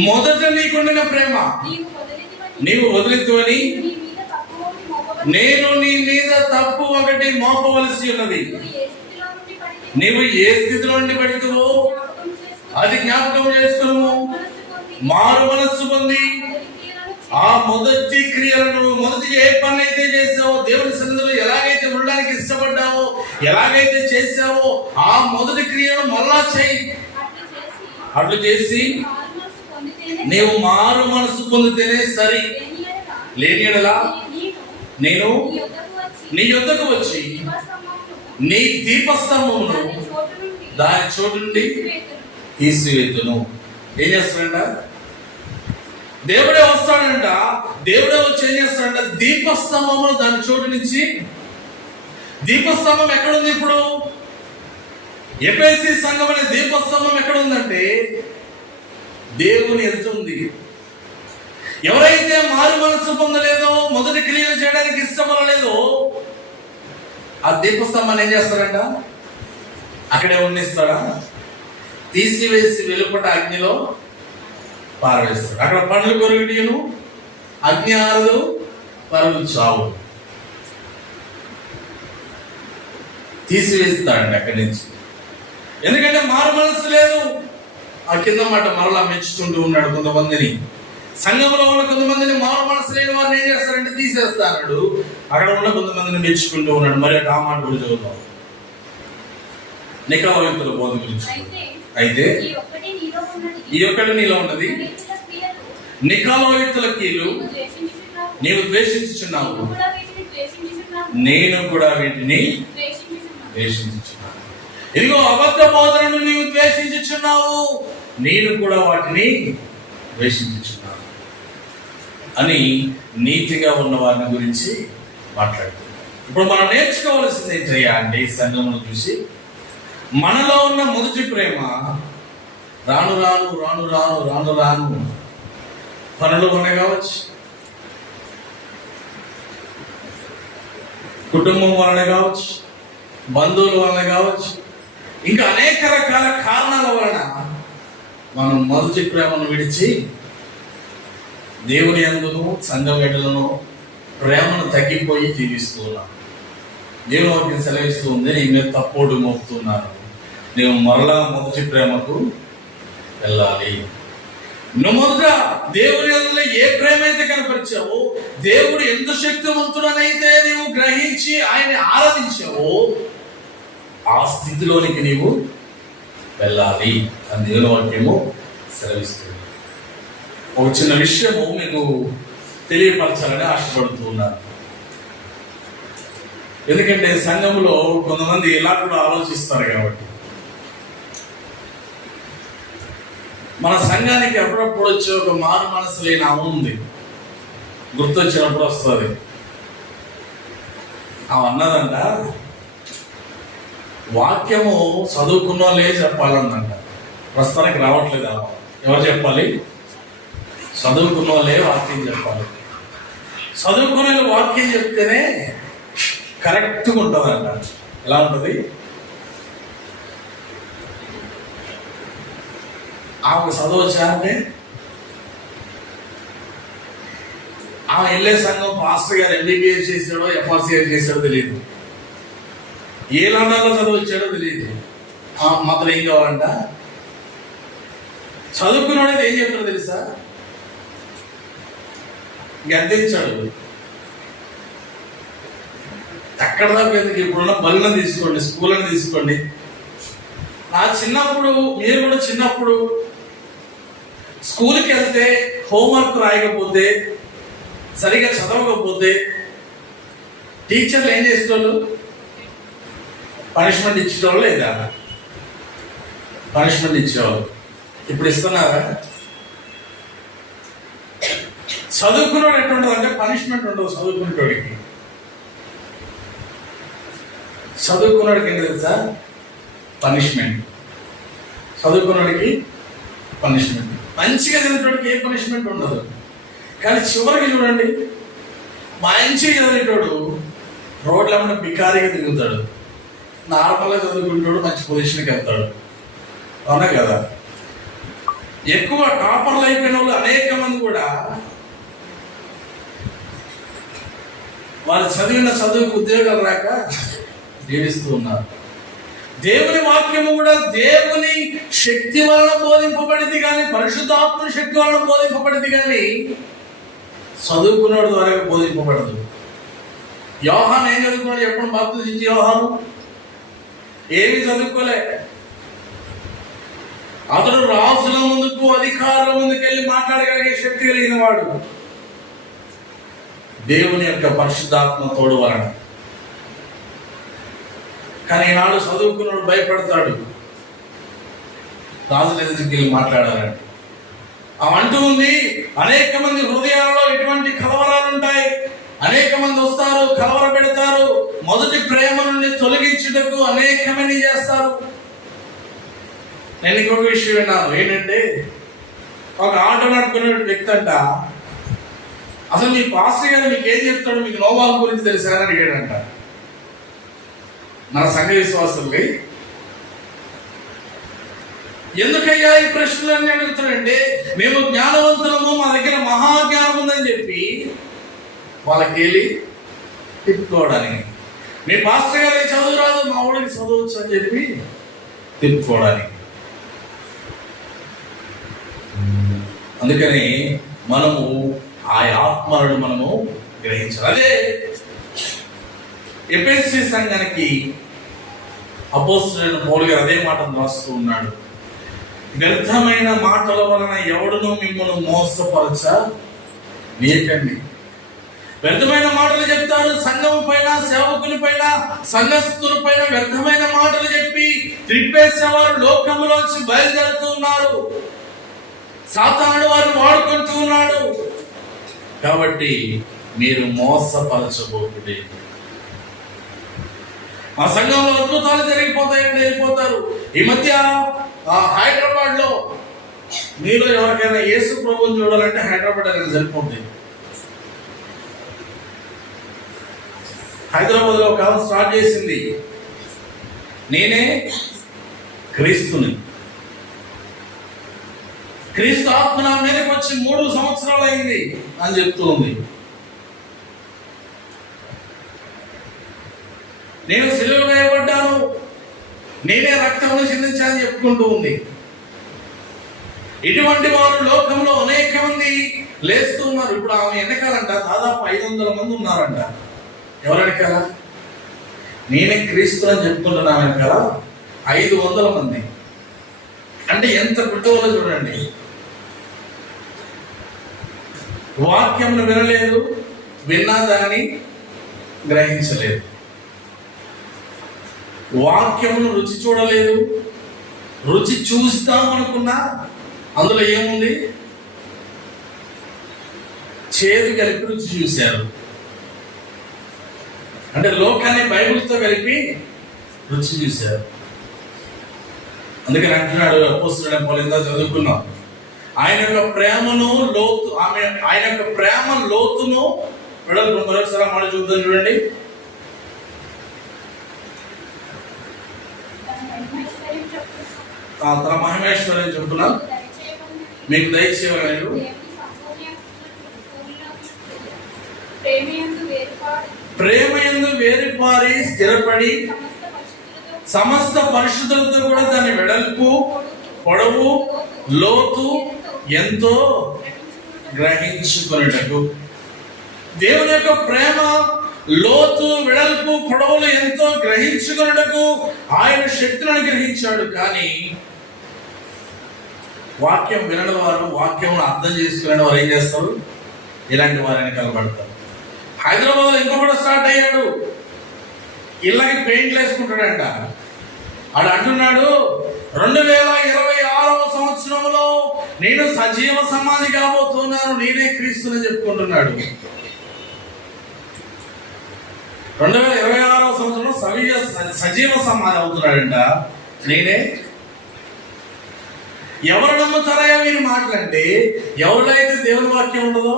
మొదట నీకుండిన ప్రేమ నీవు వదిలితువని నేను నీ మీద తప్పు ఒకటి మోపవలసి ఉన్నది. నీవు ఏ స్థితిలో నుండి పడుతువో అది జ్ఞాపకం చేసుకును. మారు మనస్సు పొంది ఆ మొదటి క్రియలను, మొదటి ఏ పని అయితే చేసావో, దేవుని సన్నిధిలో ఎలాగైతే ఉండడానికి ఇష్టపడ్డావో, ఎలాగైతే చేసావో ఆ మొదటి క్రియను మళ్ళా చేయి. అట్లు చేసి నీవు మారు మనసు పొందితేనే సరి. లేని ఎడలా నేను నీ యొద్దకు వచ్చి నీ దీపస్తంభమును దాని చోటు నుండి తీసివేతును. ఏం చేస్తాడంట? దేవుడే వస్తాడంట. దేవుడే వచ్చి ఏం చేస్తాడంట? దీపస్తంభమును దాని చోటు నుంచి. దీపస్తంభం ఎక్కడుంది ఇప్పుడు? ఎఫెసీ సంఘం అనే దీపస్తంభం ఎక్కడ ఉందంటే దేవుని ఎదుటుంది. ఎవరైతే మారు మనసు పొందలేదో, మొదటి క్రియలు చేయడానికి ఇష్టపడలేదో ఆ దీపస్తంభాన్ని ఏం చేస్తారంట? అక్కడే ఉండిస్తాడా? తీసివేసి వెలుపట అగ్నిలో పారవేస్తాడు. అక్కడ పండ్లు కొరుకును, అగ్ని ఆరదు, పరుగు చావు. తీసివేస్తాడండి అక్కడి నుంచి. ఎందుకంటే మారు మనసు లేదు. ఆ కింద మాట మరలా మెచ్చుకుంటూ ఉన్నాడు కొంతమందిని. సంఘంలో ఉన్న కొంతమందిని మారు మనసు లేని వారిని ఏం చేస్తారంటే తీసేస్తాడు. అక్కడ ఉన్న కొంతమందిని మెచ్చుకుంటూ ఉన్నాడు. మరి ఆ మాట కూడా చదువుతాం. నికలయుక్తుల బోధ గురించి. అయితే ఈ ఒక్కటి నీలో ఉన్నది, నికలయుక్తుల కీలు నీవు ద్వేషించుచున్నావు, నేను కూడా వీటిని ద్వేషించుచున్నాను. ఇదిగో అబద్ధ బోధనను నీవు ద్వేషించుచున్నావు, నేను కూడా వాటిని ద్వేషించుచున్నాను అని నీతిగా ఉన్న వారిని గురించి మాట్లాడుతున్నాను. ఇప్పుడు మనం నేర్చుకోవాల్సింది ఏంటయ్యా అంటే, ఈ సంఘమును చూసి మనలో ఉన్న మొదటి ప్రేమ రాను రాను రాను రాను రాను రాను పనుల వల్ల కావచ్చు, కుటుంబం వలన కావచ్చు, బంధువుల వలన కావచ్చు, ఇంకా అనేక రకాల కారణాల వలన మనం మొదటి ప్రేమను విడిచి దేవుని యందును సంఘం ఎడలను ప్రేమను తగ్గిపోయి జీవిస్తూ ఉన్నాను. దేవుని వాక్యం సెలవిస్తూ ఉంది, నీ మీద తప్పుడు మోపుతున్నాను, నీవు మరలా మొదటి ప్రేమకు వెళ్ళాలి. నువ్వు మొదట దేవుని యందు ఏ ప్రేమ అయితే కనపరిచావో, దేవుడు ఎంత శక్తివంతుడనైతే నీవు గ్రహించి ఆయన్ని ఆరాధించావో ఆ స్థితిలోనికి నీవు వెళ్ళాలి అని దేవుని వాక్యము సెలవిస్తుంది. ఒక చిన్న విషయము మీకు తెలియపరచాలని ఆశపడుతూ ఉన్నాను. ఎందుకంటే సంఘంలో కొంతమంది ఇలా కూడా ఆలోచిస్తారు కాబట్టి. మన సంఘానికి అప్పుడప్పుడు వచ్చే ఒక మారు మనసు లేని ఉంది, గుర్తొచ్చినప్పుడు వస్తుంది. అన్నదంట, వాక్యము చదువుకున్న వాళ్ళే చెప్పాలన్నంట. ప్రస్తుతానికి రావట్లేదు. ఎవరు చెప్పాలి? చదువుకున్న వాళ్ళే వాక్యం చెప్పాలి. చదువుకునే వాక్యం చెప్తేనే కరెక్ట్గా ఉంటుందంట. ఎలా ఉంటుంది? ఆమెకు చదవచ్చా అంటే ఆమె వెళ్ళే సంఘం పాస్టర్ గారు ఎంబీబీఎస్ చేసాడో ఎఫ్ఆర్సీఆర్ చేసాడో తెలియదు, ఏ లండన్లో చదివచ్చాడో తెలియదు. మాత్రం ఏం కావాలంట? చదువుకున్నాడైతే ఏం చెప్తాడో తెలుసా? గద్దించాడు. ఎక్కడ దాకా ఎందుకు? ఇప్పుడున్న బళ్ళను తీసుకోండి, స్కూళ్ళని తీసుకోండి. నా చిన్నప్పుడు, మీరు కూడా చిన్నప్పుడు స్కూల్కి వెళ్తే హోంవర్క్ రాయకపోతే, సరిగా చదవకపోతే టీచర్లు ఏం చేసేవాళ్ళు? పనిష్మెంట్ ఇచ్చేవాళ్ళు లేదా? పనిష్మెంట్ ఇచ్చేవాళ్ళు. ఇప్పుడు ఇస్తున్నారా? చదువుకున్నాడు ఎట్లుంటుంది అంటే పనిష్మెంట్ ఉండదు. చదువుకునేటోడికి ఏంటి తెలుసా? పనిష్మెంట్. చదువుకున్నవాడికి పనిష్మెంట్. మంచిగా చదివేటోడికి ఏ పనిష్మెంట్ ఉండదు. కానీ చివరికి చూడండి, మంచిగా చదివేటోడు రోడ్ల మీద బికారిగా తిరుగుతాడు, నార్మల్గా చదువుకుంటాడు, మంచి పొజిషన్కి వెళ్తాడు. అవునా కదా? ఎక్కువ టాపర్లు అయిపోయిన వాళ్ళు అనేక మంది కూడా వాళ్ళు చదివిన చదువుకు ఉద్యోగాలు రాక జీవిస్తూ ఉన్నారు. దేవుని వాక్యము కూడా దేవుని శక్తి వలన బోధింపబడింది కానీ, పరిశుద్ధాత్మ శక్తి వలన బోధింపబడింది కానీ చదువుకున్నాడు ద్వారా బోధింపబడదు. యోహాను ఏం చదువుకున్నాడు? ఎప్పుడు బాప్తిజం యోహాను ఏమి చదువుకోలే. అతడు రాజుల ముందుకు, అధికారుల ముందుకు వెళ్ళి మాట్లాడగలిగే శక్తి కలిగిన వాడు. దేవుని యొక్క పరిశుద్ధాత్మ తోడు వలన. కానీ ఈనాడు చదువుకున్నాడు భయపడతాడు రాజుల ఎదుటికి వెళ్ళి మాట్లాడాలంటే. అవంటూ ఉంది, అనేక మంది హృదయాలలో ఎటువంటి కలవరాలు ఉంటాయి. అనేక మంది వస్తారు, కలవర పెడతారు, మొదటి ప్రేమ నుండి తొలగించుటకు అనేకమంది చేస్తారు. నేను ఇంకొక విషయం విన్నాను. ఏంటంటే, ఒక ఆటో నడుపుకునే వ్యక్తి అంట, అసలు మీ పాస్టర్ గారు మీకు ఏం చెప్తాడు, మీకు నోవాహు గురించి తెలుసా అని అడిగాడంట. మన సంఘ విశ్వాసుల్ని ఎందుకయ్యా ఈ ప్రశ్నలన్నీ అడుగుతాడంటే, మేము జ్ఞానవంతులము, మా దగ్గర మహాజ్ఞానం ఉందని చెప్పి వాళ్ళకి వెళ్ళి తిప్పుకోవడానికి. మీ పాస్టర్ గారు చదువు రాదు, మా ఊడికి చదవచ్చు అని చెప్పి తిప్పుకోవడానికి. అందుకని మనము ఆ ఆత్మలను మనము గ్రహించాలి. అదే ఎఫెసీ సంఘానికి అపోస్తలుడైన పౌలు గారు అదే మాటను రాస్తూ ఉన్నాడు. వ్యర్థమైన మాటల వలన ఎవడునూ మిమ్మల్ని మోసపరచ నీకండి. వ్యర్థమైన మాటలు చెప్తారు. సంఘం పైన, సేవకుని పైన, సంఘస్థుల పైన వ్యర్థమైన మాటలు చెప్పి త్రిప్పేసేవారు లోకంలోంచి బయలుదేరుతూ ఉన్నారు. సాతానుడు వారిని వాడుకుంటూ ఉన్నాడు. కాబట్టి మీరు మోసపరచబోతుడే. ఆ సంఘంలో అద్భుతాలు జరిగిపోతాయండి, వెళ్ళిపోతారు. ఈ మధ్య హైదరాబాద్ లో మీలో ఎవరికైనా యేసు ప్రభువుని చూడాలంటే హైదరాబాద్ అనేది సరిపోతుంది. హైదరాబాద్ లో ఒక ఆమె స్టార్ట్ చేసింది, నేనే క్రీస్తుని. క్రీస్తు ఆత్మ నా మీదకి వచ్చి 3 సంవత్సరాలు అయింది అని చెప్తూ ఉంది. నేను సిలువ వేయబడ్డాను, నేనే రక్తమును చిందించాలని చెప్పుకుంటూ ఉంది. ఇటువంటి వారు లోకంలో అనేక మంది లేస్తూ ఉన్నారు. ఇప్పుడు ఆమె వెనకాలంట దాదాపు 500 మంది ఉన్నారంట. ఎవరు వెనకాల? నేనే క్రీస్తు అని చెప్పుకుంటున్నా వెనకాల 500 మంది. అంటే ఎంత కుటుంబంలో చూడండి. వాక్యమును వినలేదు, విన్నా దాన్ని గ్రహించలేదు. వాక్యమును రుచి చూడలేదు, రుచి చూస్తాం అనుకున్నా అందులో ఏముంది? చేదు కలిపి రుచి చూశారు. అంటే లోకాన్ని బైబిల్తో కలిపి రుచి చూశారు. అందుకని అంటున్నాడు అపోస్తలుడైన పౌలు, ఇందా చదువుకున్నాం, ఆయన యొక్క ప్రేమను లోతు, ఆయన యొక్క ప్రేమ లోతును వెడల్పు. మరొకసారి మాట చూద్దాం చూడండి. తన మహిమేశ్వర్యం చెప్తున్నాం, మీకు దయచేయలేదు. ప్రేమయందు వేరుపారి స్థిరపడి సమస్త పరిశుద్ధులతో కూడా దాని వెడల్పు, పొడవు, లోతు ఎంతో గ్రహించుకునేటకు. దేవుని యొక్క ప్రేమ లోతు, వెడల్పు, పొడవులు ఎంతో గ్రహించుకునేటకు ఆయన శక్తులను గ్రహించాడు. కానీ వాక్యం వినని వారు, వాక్యం అర్థం చేసుకునే వారు ఏం చేస్తారు? ఇలాంటి వారిని కనబడతారు. హైదరాబాద్ ఇంకొకటి స్టార్ట్ అయ్యాడు, ఇళ్ళకి పెయింట్లు వేసుకుంటాడంట. ఆడు అంటున్నాడు, 2026వ సంవత్సరంలో నేను సజీవ సమాధి కాబోతున్నాను, నేనే క్రీస్తుని చెప్పుకుంటున్నాడు. 2026వ సంవత్సరంలో సజీవ సమాధి అవుతున్నాడంట. నేనే. ఎవరు నమ్ముతారయ్యా మీరు మాటలంటే? ఎవరిలో అయితే దేవుని వాక్యం ఉండదో.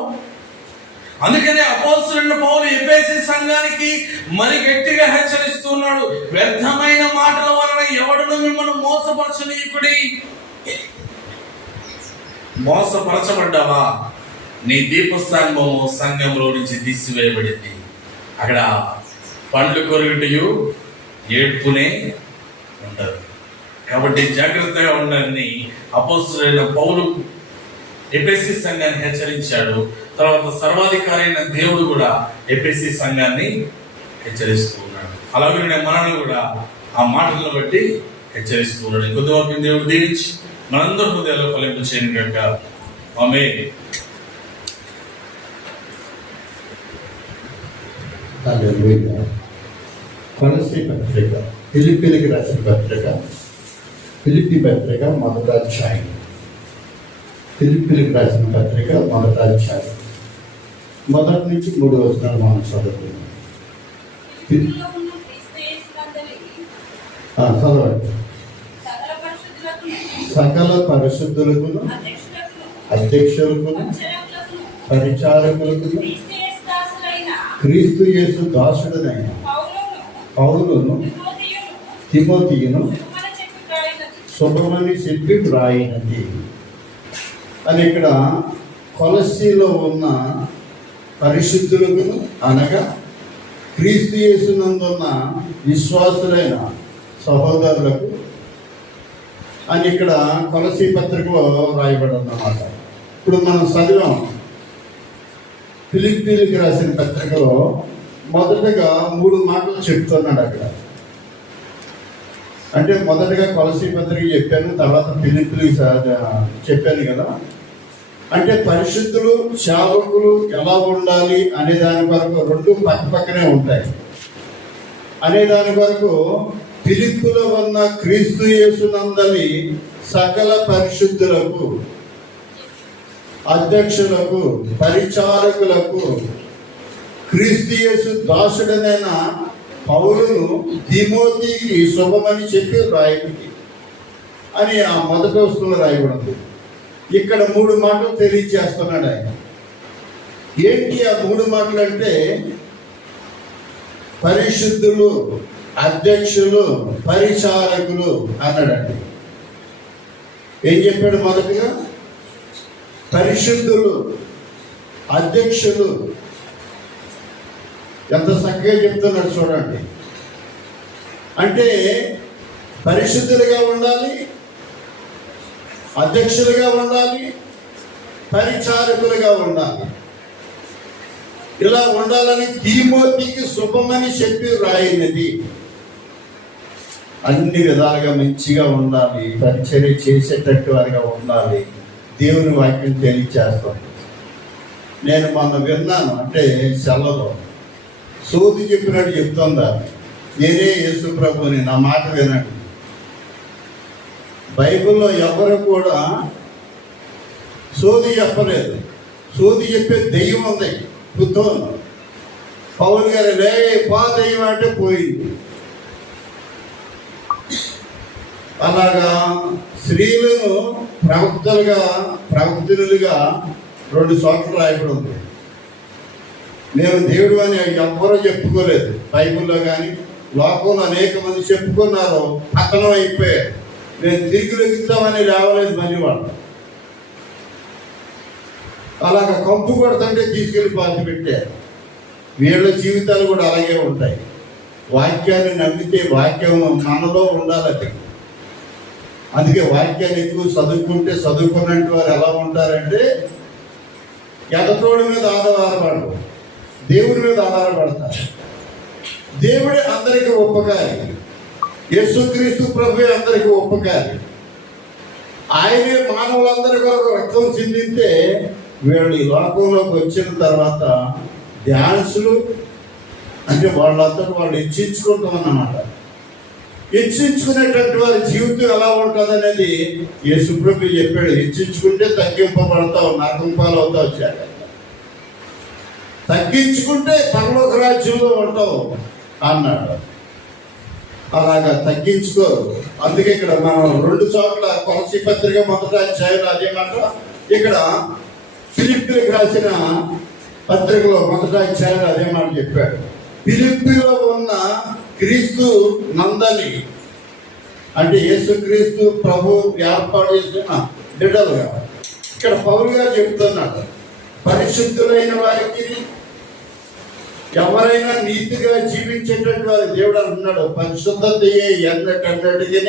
అందుకనే అపోస్తలుడైన పౌలు ఎఫెసీ సంఘానికి మరి గట్టిగా హెచ్చరిస్తున్నాడు, వ్యర్థమైన మాటల వలన ఎవడును మిమ్మల్ని మోసపరచనీయుకుడి. మోసపరచబడ్డావా? నీ దీపస్తంభము సంఘంలో నుంచి తీసివేయబడింది. అక్కడ పండ్లు కొరుకుటయు ఏడ్పునే ఉంటారు. కాబట్టి జాగ్రత్తగా ఉండాలని అపోస్తలుడైన పౌలు ఎఫెసీ సంఘాన్ని హెచ్చరించాడు. తర్వాత సర్వాధికారి అయిన దేవుడు కూడా ఎఫెసీ సంఘాన్ని హెచ్చరిస్తూ ఉన్నాడు. అలాగే మనల్ని కూడా ఆ మాటలను బట్టి హెచ్చరిస్తూ ఉన్నాడు. కొద్ది వాక్యం దేవుడు దీవించి మనందరి హృదయాల్లో ఫలింపు చేయను కనుక ఆమేన్. కొలస్సీ పత్రిక, ఫిలిప్పీలకు రాసిన పత్రిక, ఫిలిప్పీ పత్రిక 1వ అధ్యాయం. ఫిలిప్పీలకు రాసిన పత్రిక 1వ అధ్యాయం 1 నుంచి 3 వచనాలు మనం చదువుకుందాం. చదవండి. సకల పరిశుద్ధులకు, అధ్యక్షులకు, పరిచారకులకు, క్రీస్తు యేసు దాసుడనైన పౌలును తిమోతియును శుభమని చెప్పి వ్రాయినది అని. ఇక్కడ కొలస్సీలో ఉన్న పరిశుద్ధులకు అనగా క్రీస్తు యేసునందున్న విశ్వాసులైన సహోదరులకు అని ఇక్కడ కొలస్సీ పత్రికలో రాయబడి అన్నమాట. ఇప్పుడు మనం చదివాం ఫిలిప్పీలకు రాసిన పత్రికలో మొదటగా 3 మాటలు చెప్తున్నాడు అక్కడ. అంటే మొదటగా కొలస్సీ పత్రిక చెప్పాను, తర్వాత ఫిలిప్పీలకు చెప్పాను కదా. అంటే పరిశుద్ధులు, సేవకులు ఎలా ఉండాలి అనే దాని వరకు 2 పక్కనే ఉంటాయి. అనే దాని వరకు ఫిలిప్పులో ఉన్న క్రీస్తు యేసునందలి సకల పరిశుద్ధులకు, అధ్యక్షులకు, పరిచారకులకు, క్రీస్తు యేసు దాసుడనైన పౌలును తిమోతికి శుభమని చెప్పి రాయబడి అని ఆ మొదటి వస్తువులో రాయబడింది. ఇక్కడ 3 మాటలు తెలియజేస్తున్నాడు ఆయన. ఏంటి ఆ 3 మాటలు అంటే? పరిశుద్ధులు, అధ్యక్షులు, పరిచారకులు అన్నాడండి. ఏం చెప్పాడు? మొదటిగా పరిశుద్ధులు, అధ్యక్షులు. ఎంత చక్కగా చెప్తున్నారు చూడండి. అంటే పరిశుద్ధులుగా ఉండాలి, అధ్యక్షులుగా ఉండాలి, పరిచారకులుగా ఉండాలి. ఇలా ఉండాలని తిమోతికి శుభమని చెప్పి రాయినది. అన్ని విధాలుగా మంచిగా ఉండాలి, పరిచర్య చేసేటట్టు వారిగా ఉండాలి. దేవుని వాక్యం తెలియచేస్తాం. నేను మొన్న విన్నాను, అంటే సెలలో సోది చెప్పినట్టు చెప్తుందా, నేనే యేసు ప్రభుని, నా మాట వినండి. బైబిల్లో ఎవరు కూడా సోది చెప్పలేదు. సోది చెప్పే దెయ్యం ఉంది పుత్తూరు. పౌలు గారు లే పా దెయ్యం అంటే పోయింది. అలాగా స్త్రీలను ప్రవక్తలుగా 2 చోట్ల రాయబడి ఉంది. నేను దేవుడు అని ఎవ్వరూ చెప్పుకోలేదు. బైబిల్లో కానీ లోకంలో అనేక మంది చెప్పుకున్నారు, పతనం అయిపోయారు. నేను తిరిగి లెగుతామని లేవలేదు మళ్ళీ వాళ్ళు. అలాగ కంపు కొడుతుంటే తీసుకెళ్ళి పాతి పెట్టారు. వీళ్ళ జీవితాలు కూడా అలాగే ఉంటాయి. వాక్యాన్ని నమ్మితే వాక్యం మనలో ఉండాలి. అందుకే వాక్యాన్ని ఎక్కువ చదువుకున్నట్టు వారు ఎలా ఉంటారంటే ఎదటోడి మీద ఆధారపడరు, దేవుడి మీద ఆధారపడతారు. దేవుడే అందరికీ ఉపకారి, యేసుక్రీస్తు ప్రభువే అందరికీ ఉపకారి. ఆయనే మానవులందరి కొరకు రక్తం చిందితే వీళ్ళు ఈ లోకంలోకి వచ్చిన తర్వాత డ్యాన్సులు అంటే వాళ్ళందరూ వాళ్ళు హెచ్చించుకుంటామన్నమాట. హెచ్చించుకునేటట్టు వారి జీవితం ఎలా ఉంటుంది అనేది యేసు ప్రభువు చెప్పాడు. హెచ్చించుకుంటే తగ్గింపబడతావు, నరకం పాలవుతావు, వచ్చాడు. తగ్గించుకుంటే పరలోక రాజ్యంలో ఉంటావు అన్నాడు. అలాగా తగ్గించుకోరు. అందుకే ఇక్కడ మనం 2 చోట్ల కొలసీ పత్రిక 1వ అధ్యాయంలో అదే మాట, ఇక్కడ ఫిలిప్పీలకు రాసిన పత్రికలో 1వ అధ్యాయంలో అదే మాట చెప్పాడు. ఫిలిప్పీలో ఉన్న క్రీస్తు నందని, అంటే యేసుక్రీస్తు ప్రభు ఏర్పాటు చేసిన బిడ్డలుగా ఇక్కడ పౌలు గారు చెప్తున్నాడు. పరిశుద్ధులైన వారికి, ఎవరైనా నీతిగా జీవించేటట్టు వారి దేవుడు అంటున్నాడు. పరిశుద్ధతయే ఎన్నటన్నిటికీ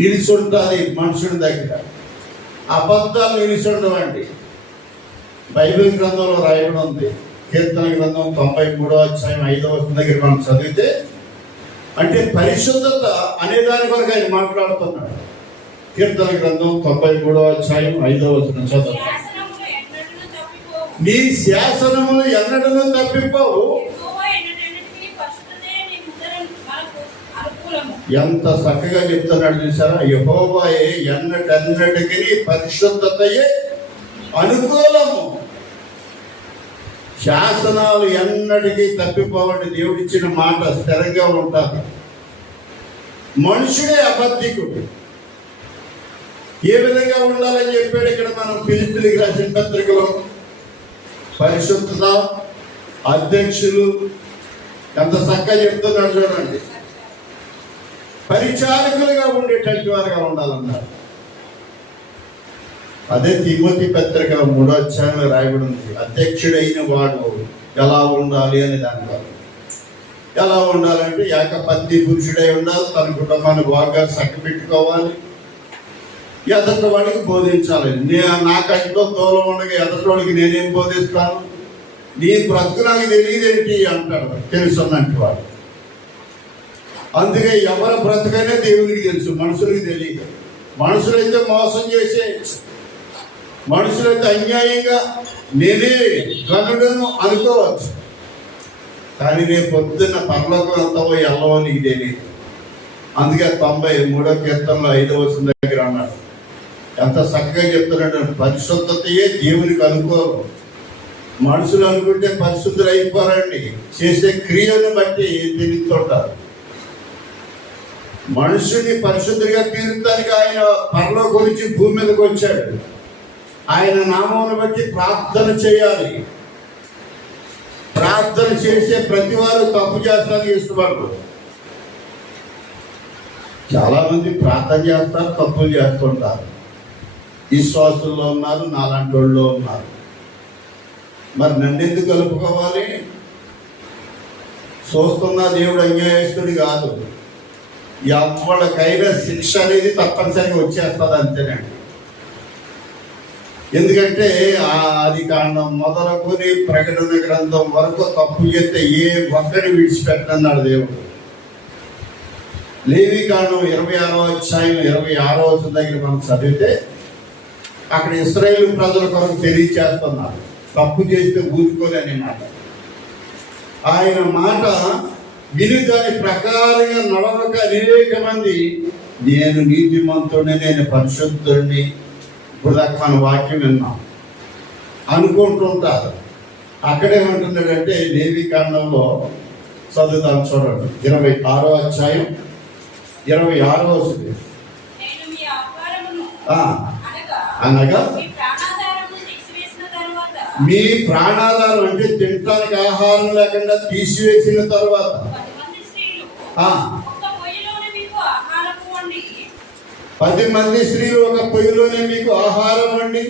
నిలిచి ఉంటుంది మనుషుడి దగ్గర. అబద్ధాలు నిలిచి ఉండవండి. బైబిల్ గ్రంథంలో రాయబడి ఉంది. కీర్తన గ్రంథం 93వ అధ్యాయం 5వ వచనం దగ్గర మనం చదివితే, అంటే పరిశుద్ధత అనే దాని కొరకు ఆయన మాట్లాడుతున్నాడు. కీర్తన గ్రంథం 93వ అధ్యాయం 5వ వచనం చదువు. నీ శాసనములు ఎన్నడను తప్పిపోవు. ఎంత చక్కగా చెప్తున్నాడు చూసారా. యెహోవాయే ఎన్నటన్నిటికీ పరిశుద్ధతయే అనుకూలము. శాసనాలు ఎన్నటికీ తప్పిపోవని దేవుడిచ్చిన మాట స్థిరంగా ఉంటుంది. మనుషుడే అబద్ధికుడు. ఏ విధంగా ఉండాలని చెప్పాడు ఇక్కడ మనం ఫిలిప్పీలకు రాసిన పత్రికలో. పరిశుద్ధత, అధ్యక్షులు ఎంత చక్కగా చెప్తున్నాడు చూడండి. పరిచారకులుగా ఉండేటట్టు వారుగా ఉండాలన్నారు. అదే తిమోతి పత్రిక 3వ అధ్యాయంలో రాయబడి ఉంది. అధ్యక్షుడైన వాడు ఎలా ఉండాలి అనే దానిలో. ఎలా ఉండాలంటే ఏకపత్ని పురుషుడై ఉండాలి, తన కుటుంబాన్ని బాగా చక్కబెట్టుకోవాలి, ఎదటి వాడికి బోధించాలి. నాకంటూ దూరం ఉండగా ఎదటోడికి నేనేం బోధిస్తాను, నీ బ్రతుకు నాకు తెలియదేంటి అంటాడు తెలుసున్నట్టు వాడు. అందుకే ఎవరి బ్రతుకైనా దేవునికి తెలుసు, మనుషులకి తెలియదు. మనుషులైతే మోసం చేసే, మనుషులైతే అన్యాయంగా నేనే గనుడను అనుకోవచ్చు. కానీ రేపు పొద్దున్న పరలోకం వెళ్తావో ఎల్లవో నీకు తెలియదు. అందుకే 93వ కీర్తనలో 5వ వచనం దగ్గర అన్నాడు. ఎంత చక్కగా చెప్తున్నాడు. పరిశుద్ధతయే దేవునికి అనుకోరు. మనుషులు అనుకుంటే పరిశుద్ధులు అయిపోరండి. చేసే క్రియను బట్టి తిరుగుతుంటారు. మనుషుని పరిశుద్ధిగా తీర్చడానికి ఆయన పరలోకం నుంచి భూమి మీదకి వచ్చాడు. ఆయన నామమును బట్టి ప్రార్థన చేయాలి. ప్రార్థన చేసే ప్రతి వారు తప్పు చేస్తానికి ఇష్టపడరు. చాలా మంది ప్రార్థన చేస్తారు, తప్పులు చేస్తుంటారు. విశ్వాసుల్లో ఉన్నారు, నాలాంటి వాళ్ళు ఉన్నారు. మరి నన్ను ఎందుకు కలుపుకోవాలి? చూస్తున్న దేవుడు అన్యాయస్తుడు కాదు. ఎవరికైనా శిక్ష అనేది తప్పనిసరిగా వచ్చేస్తుంది, అంతేనండి. ఎందుకంటే ఆది కాండం మొదలుకొని ప్రకటన గ్రంథం వరకు తప్పు చేస్తే ఏ ఒక్కరిని విడిచిపెట్టనన్నాడు దేవుడు. లేవి కాండం 26వ అధ్యాయం 26వ వచనం దగ్గర మనం చదివితే అక్కడ ఇశ్రాయేలు ప్రజల కొరకు తెలియచేస్తున్నారు, తప్పు చేస్తే ఊరుకోని అనే మాట. ఆయన మాట విని దాని ప్రకారంగా నడవక అనేక మంది నేను నీతిమంతుడిని, నేను పరిశుద్ధుడిని, ఇప్పుడు దాకా మన వాక్యం విన్నాం అనుకుంటుంటారు. అక్కడేమంటున్నాడంటే లేవి కాండంలో చదువుతాం చూడండి, 26వ అధ్యాయం 26వ వచనం. అనగా మీ ప్రాణాధారం అంటే తినటానికి ఆహారం లేకుండా తీసివేసిన తర్వాత 10 మంది స్త్రీలు ఒక పొయ్యిలోనే మీకు ఆహారం వండి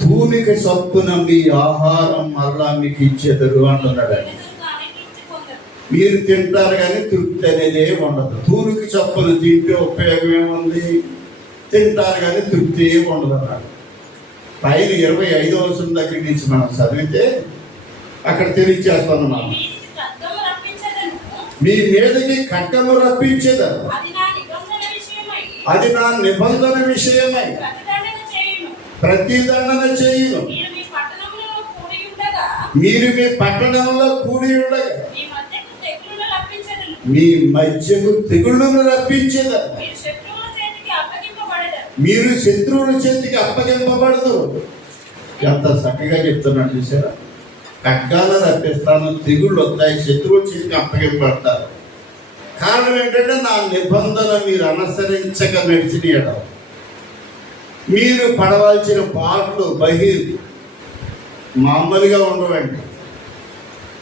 తూనిక చొప్పున మీ ఆహారం మరలా మీకు ఇచ్చేదరు అంటున్నాడు. మీరు తింటారు కానీ తృప్తి అనేది ఉండదు. తూనికి చొప్పున తింటే ఉపయోగం ఏముంది? తింటారు కానీ తృప్తి ఏమి ఉండదు అన్నాడు. పైన 25వ వచనం దగ్గర నుంచి మనం చదివితే అక్కడ తెలియచేస్తున్నాం, మీ మీదకి ఖడ్గము రప్పించేదను, అది నా నిబంధన విషయమై ప్రతిదండన చేయును. మీరు మీ పట్టణంలో కూడి ఉండగా మీ మధ్యకు తెగుళ్ళను రప్పించేదను, మీరు శత్రువుల చేతికి అప్పగింపబడదు. ఎంత చక్కగా చెప్తున్నాడు చూసారా? ఖడ్గాలను రప్పిస్తాను, తెగుళ్ళు వస్తాయి, శత్రువుల చేతికి అప్పగింపబడతారు. కారణం ఏంటంటే నా నిబంధన మీరు అనుసరించక నడిచినయడం. మీరు పడవలసిన పాటలు మామూలుగా ఉండవండి.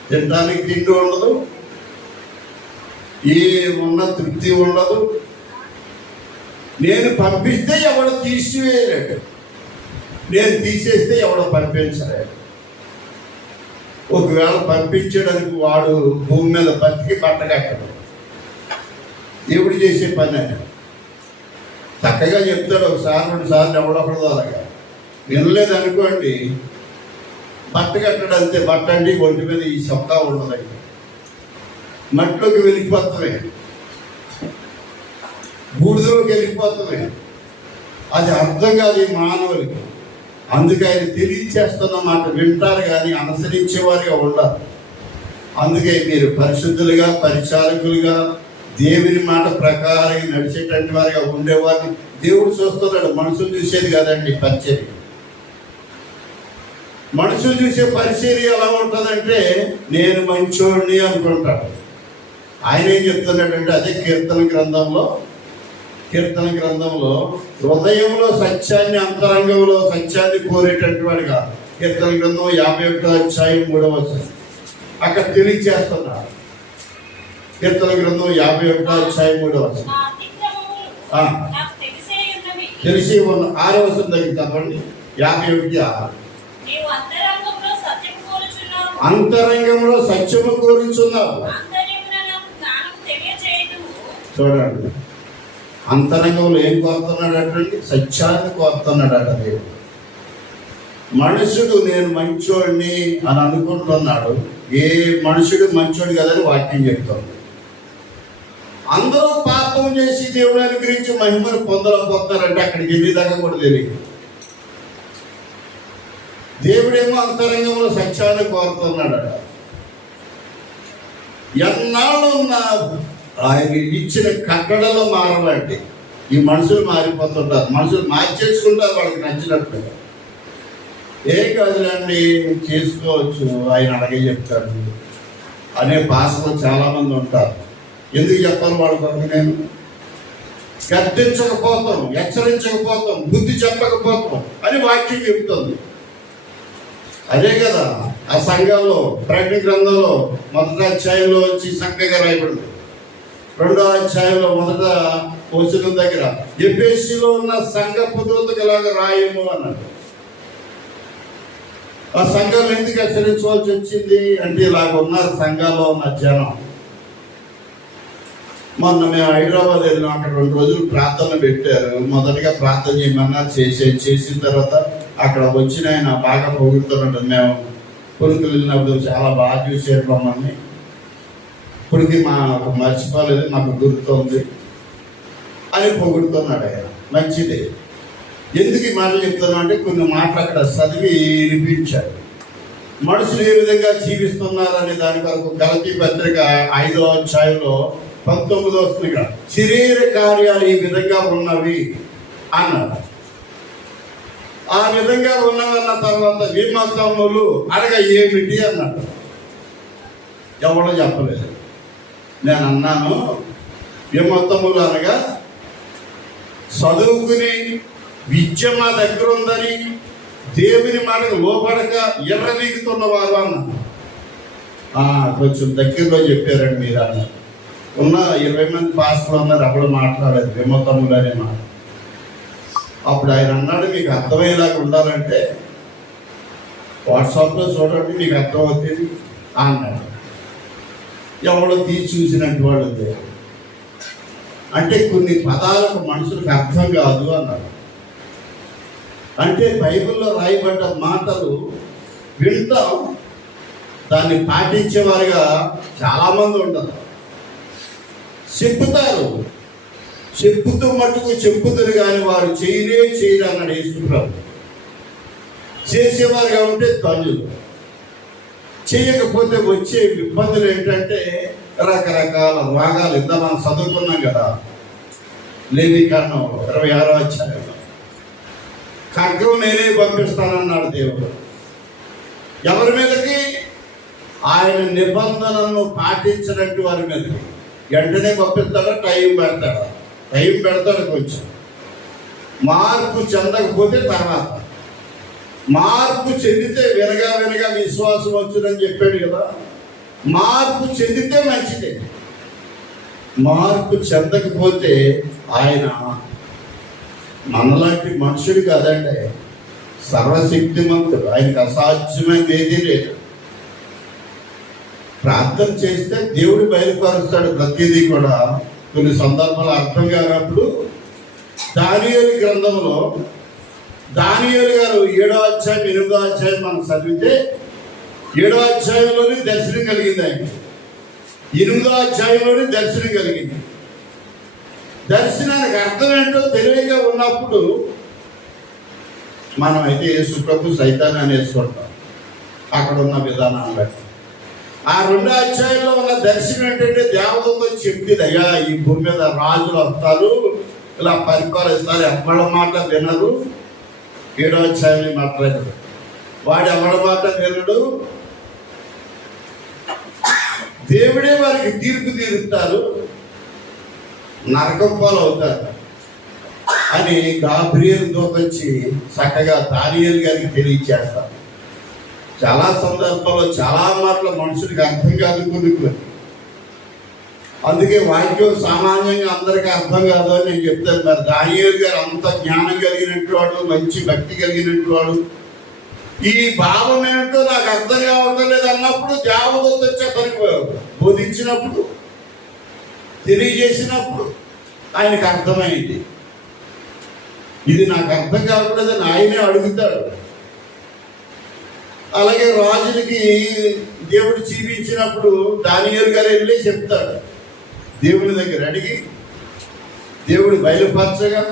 తినడానికి తిండి ఉండదు, ఉన్న తృప్తి ఉండదు. నేను పంపిస్తే ఎవడు తీసివేయలేడు, నేను తీసేస్తే ఎవడో పంపించలేడు. ఒకవేళ పంపించడానికి వాడు భూమి మీద బతికి బట్టగట్టడు. దేవుడు చేసే పని అని చక్కగా చెప్తాడు. ఒకసారి 2 సార్లు ఎవడొకడు అలాగా వినలేదనుకోండి, బట్ట కట్టడు అంతే. బట్ట అంటే ఒంటి మీద ఈ చొక్కా ఉండదండి, మట్టిలోకి వెళ్ళిపోతామే, బూడిదలోకి వెళ్ళిపోతామే. అది అర్థం కాదు ఈ మానవులకి. అందుకే ఆయన తెలియచేస్తున్న మాట వింటారు కానీ అనుసరించేవారుగా ఉండాలి. అందుకే మీరు పరిశుద్ధులుగా, పరిచారకులుగా, దేవుని మాట ప్రకారం నడిచేటటువంటి వారిగా ఉండేవారిని దేవుడు చూస్తున్నాడు. మనుషులు చూసేది కాదండి పరిచర్య. మనుషులు చూసే పరిచర్య ఎలా ఉంటుందంటే నేను మంచోడిని అనుకుంటాడు. ఆయన ఏం చెప్తున్నాడంటే అదే కీర్తన గ్రంథంలో హృదయంలో సత్యాన్ని, అంతరంగంలో సత్యాన్ని కోరేటటువంటి వాడిగా కీర్తన గ్రంథం 51వ అధ్యాయం 3వ వచనం అక్కడ తెలియచేస్తున్నాడు. కీర్తన గ్రంథం 51వ అధ్యాయం 3వ వచనం తెలిసి ఉన్న 6వ వచనం దగ్గర చెప్పండి. 51:6 అంతరంగంలో సత్యము కోరుచున్నావు. చూడండి, అంతరంగంలో ఏం కోరుతున్నాడు అటండి? సత్యాన్ని కోరుతున్నాడట దేవుడు. మనుషుడు నేను మంచోడిని అని అనుకుంటున్నాడు. ఏ మనుషుడు మంచోడు కదని వాక్యం చెప్తాడు. అందరూ పాపం చేసి దేవుని గురించి మహిమను పొందలేకపోతారంటే అక్కడికి వెళ్ళేదాకా కూడా తెలియదు. దేవుడేమో అంతరంగంలో సత్యాన్ని కోరుతున్నాడట. ఎన్నాళ్ళు ఆయన ఇచ్చిన కట్టడలో మారాలంటే ఈ మనుషులు మారిపోతుంటారు. మనుషులు మార్చేసుకుంటారు వాళ్ళకి నచ్చినట్టుగా. ఏ కాదులండి చేసుకోవచ్చు, ఆయన అలాగే చెప్తాడు అనే భాషలో చాలామంది ఉంటారు. ఎందుకు చెప్పాలి వాళ్ళ కొరకు? నేను గద్దించకపోతాం, హెచ్చరించకపోతాం, బుద్ధి చెప్పకపోతాం అని వాక్యం చెప్తుంది. అదే కదా ఆ సంఘంలో ప్రకటన గ్రంథంలో 1వ అధ్యాయంలో వచ్చి చక్కగా రాయబడింది. 2వ అధ్యాయంలో మొదట వచనం దగ్గర ఎఫెసీలో ఉన్న సంఘపు దూతకు ఇలాగ రాయము అన్నాడు. ఆ సంఘాలు ఎందుకు హెచ్చరించవలసి వచ్చింది అంటే ఇలాగ ఉన్నారు సంఘాల్లో ఉన్న జనం. మొన్న మేము హైదరాబాద్ వెళ్ళినాం, అక్కడ 2 రోజులు ప్రార్థన పెట్టారు. మొదటిగా ప్రార్థన చేయమన్నా చేసిన తర్వాత అక్కడ వచ్చిన ఆయన బాగా పొగుడుతున్నాడు. మేము కొడుకు వెళ్ళినప్పుడు చాలా బాగా చూసారు మమ్మల్ని, ఇప్పటికి మాకు మర్చిపోలేదు, మాకు గుర్తుంది అని పొగుడుతున్నాడు ఆయన. మంచిది. ఎందుకు ఈ మాటలు చెప్తున్నా అంటే కొన్ని మాటలు అక్కడ చదివి వినిపించాడు. మనుషులు ఏ విధంగా జీవిస్తున్నారు అనే దాని కొరకు గలతీ పత్రిక 5వ అధ్యాయంలో 19వ వస్తుంది. శరీర కార్యాలు ఈ విధంగా ఉన్నవి అన్నారు. ఆ విధంగా ఉన్నవన్న తర్వాత విమతములు అనగా ఏమిటి అన్నాడు. ఎవడో చెప్పలేదు. నేను అన్నాను విమతములు అనగా చదువుకుని విద్య మా దగ్గర ఉందని దేవుని మాటకు లోపడక ఎర్రవీగుతున్నవారు అన్నాను. కొంచెం దగ్గరలో చెప్పారండి మీరు అన్నారు. ఉన్న 20 మంది పాస్టర్లు ఉన్నారు, అప్పుడు మాట్లాడలేదు విమతములు అనే మాట. అప్పుడు ఆయన అన్నాడు, మీకు అర్థమయ్యేలాగా ఉండాలంటే వాట్సాప్లో చూడండి మీకు అర్థమవుతుంది అన్నాడు. ఎవడో తీసి చూసినట్టు వాడు అంటే కొన్ని పదాలకు మనుషులకు అర్థం కాదు అన్నాడు. అంటే బైబిల్లో రాయబడ్డ మాటలు వింటాం, దాన్ని పాటించేవారుగా చాలామంది ఉంటారు. చెప్పుతారు, చెప్పుతూ మట్టుకు చెప్పుతారు కానీ వారు చేయరు అన్నాడు యేసుప్రభు. చేసేవారుగా ఉంటే ధన్యులు. చేయకపోతే వచ్చే ఇబ్బందులు ఏంటంటే రకరకాల రోగాలు. ఇంత మనం చదువుకున్నాం కదా లేవికాండం 26వ అధ్యాయంలో, ఖడ్గం నేనే పంపిస్తానన్నాడు దేవుడు. ఎవరి మీదకి? ఆయన నిబంధనలను పాటించినట్టు వారి మీదకి. వెంటనే పంపిస్తాడా? టైం పెడతాడు కొంచెం. మార్పు చెందకపోతే తర్వాత, మార్పు చెందితే వినగా విశ్వాసం వచ్చునని చెప్పాడు కదా. మార్పు చెందితే మంచిదే, మార్పు చెందకపోతే ఆయన మనలాంటి మనుషుడు కాదండి, సర్వశక్తిమంతుడు. ఆయనకు అసాధ్యమైనది ఏదీ లేదు. ప్రార్థన చేస్తే దేవుడు బయలుపరుస్తాడు ప్రతిదీ కూడా. కొన్ని సందర్భాలు అర్థం కానప్పుడు దానియేలు గ్రంథంలో దానియేలు గారు 7వ అధ్యాయం 8వ అధ్యాయం మనం చదివితే 7వ అధ్యాయంలోని దర్శనం కలిగింది ఆయనకి, 8వ అధ్యాయంలోని దర్శనం కలిగింది. దర్శనానికి అర్థం ఏంటో తెలివిగా ఉన్నప్పుడు మనం అయితే యేసుప్రభు సైతాన్ని అనేసుకుంటాం అక్కడ ఉన్న విధానాన్ని బట్టి. ఆ 2వ అధ్యాయంలో ఉన్న దర్శనం ఏంటంటే దేవతతో చెప్పింది, అయ్యా ఈ భూమి మీద రాజులు వస్తారు, ఇలా పరిపాలిస్తారు, ఎవరి మాట వినరు. 7వ అధ్యాయంలో మాట్లాడారు, వాడు ఎవరి మాట వినడు, దేవుడే వారికి తీర్పు తీరుస్తారు, నరకం పాలు అవుతారు అని గాబ్రియేలు దూతొచ్చి చక్కగా దానియేలు గారికి తెలియచేస్తారు. చాలా సందర్భాల్లో చాలా మాటలు మనుషుడికి అర్థం కాదు కొన్ని. అందుకే వాక్యం సామాన్యంగా అందరికీ అర్థం కాదు అని నేను చెప్తాను. మరి దానియేలు గారు అంత జ్ఞానం కలిగినట్టు వాడు, మంచి భక్తి కలిగినట్టు వాడు, ఈ భావం ఏంటో నాకు అర్థం కావడం లేదు అన్నప్పుడు దేవదూత వచ్చి అతనికి బోధించినప్పుడు, తెలియజేసినప్పుడు ఆయనకు అర్థమైంది. ఇది నాకు అర్థం కాకూడదని ఆయనే అడుగుతాడు. అలాగే రాజులకి దేవుడు చూపించినప్పుడు దానియేలు గారు వెళ్ళి చెప్తాడు, దేవుని దగ్గర అడిగి దేవుడు బయలుపరచగా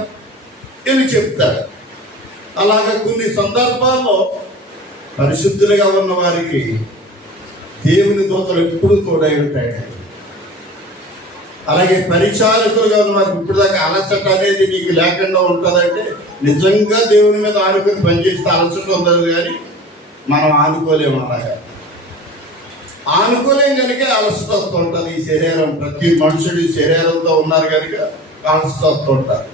వెళ్ళి చెప్తాడు. అలాగే కొన్ని సందర్భాల్లో పరిశుద్ధులుగా ఉన్న వారికి దేవుని దూతలు ఎప్పుడు తోడై ఉంటాయి. అలాగే పరిచారకులుగా ఉన్న వారికి ఇప్పుడు దాకా అలసట అనేది నీకు లేకుండా ఉంటుందంటే నిజంగా దేవుని మీద ఆనుకొని పనిచేస్తే అలసట ఉండదు. కానీ మనం ఆనుకోలేము. అలాగా ఆనుకోలేం కనుక అలసట వస్తూ ఉంటుంది. ఈ శరీరం, ప్రతి మనుషుడు శరీరంతో ఉన్నారు కనుక అలసట వస్తూ ఉంటారు.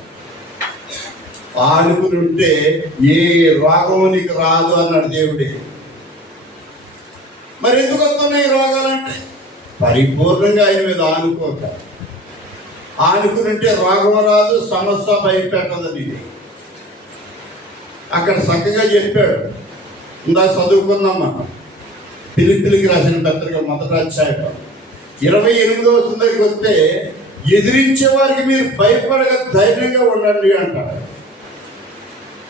ఆనుకుని ఉంటే ఏ రోగము నీకు రాదు అన్నాడు దేవుడే. మరి ఎందుకు వస్తున్నాయి ఈ రోగాలంటే పరిపూర్ణంగా ఆయన మీద ఆనుకోక. ఆనుకునింటే రోగం రాదు, సమస్య భయపెట్టదని అక్కడ చక్కగా చెప్పాడు. ఇందా చదువుకున్నాం మనం ఫిలిప్పీయులకు రాసిన పత్రిక 1వ అధ్యాయం 28వ వచనం దగ్గరికి వస్తే, ఎదిరించే వారికి మీరు భయపడక ధైర్యంగా ఉండండి అంటారు.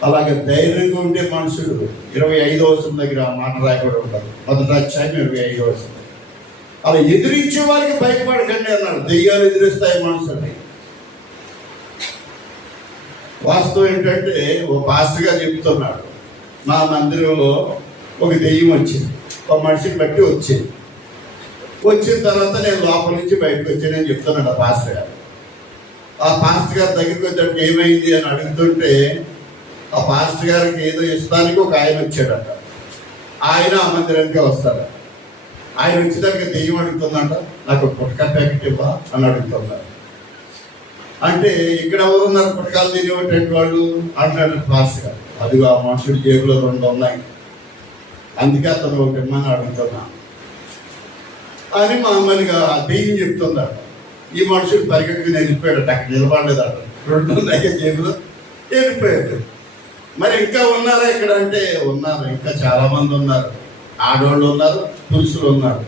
అలాగే ధైర్యంగా ఉండే మనుషుడు 25వ వచనం దగ్గర ఆ మాట రాయబడి ఉంటారు. 1వ అధ్యాయం 25వ వచనం. అలా ఎదిరించే వారికి భయపడకండి అన్నాడు. దెయ్యాలు ఎదిరిస్తాయి మనుషుల్ని. వాస్తవం ఏంటంటే, ఓ పాస్టర్ గారు చెప్తున్నాడు, మా మందిరంలో ఒక దెయ్యం వచ్చింది, ఒక మనిషిని బట్టి వచ్చింది. వచ్చిన తర్వాత నేను లోపల నుంచి బయటకు వచ్చానని చెప్తున్నాడు ఆ పాస్టర్ గారు. ఆ పాస్టర్ గారి దగ్గరికి వచ్చేటప్పుడు ఏమైంది అని అడుగుతుంటే, ఆ పాస్టర్ గారికి ఏదో ఇస్తానికి ఒక ఆయన వచ్చాడట. ఆయన ఆ మందిరానికి వస్తాడు. ఆయన వచ్చేదానికి దెయ్యం అడుగుతుందంట, నాకు పుట్టక ప్యాకెట్ ఇవ్వా అని అడుగుతున్నారు. అంటే ఇక్కడ ఎవరు ఉన్నారు పుట్టకాలు తినేటువంటి వాళ్ళు అంటాడు పాస్టర్ గారు. అదిగో ఆ మనుషుడి జేబులో 2 ఉన్నాయి, అందుకే అతను ఒకటి ఇమ్మని అడుగుతున్నా అని మామూలుగా దెయ్యం చెప్తున్నాడు. ఈ మనుషుడు పరిగెట్టుకుని వెళ్ళిపోయాడు. అక్కడ నిలబడలేదట, 2 ఉన్నాయి జేబులో, వెళ్ళిపోయాడు. మరి ఇంకా ఉన్నారా ఇక్కడ అంటే ఉన్నారు, ఇంకా చాలా మంది ఉన్నారు. ఆడవాళ్ళు ఉన్నారు, పురుషులు ఉన్నారు.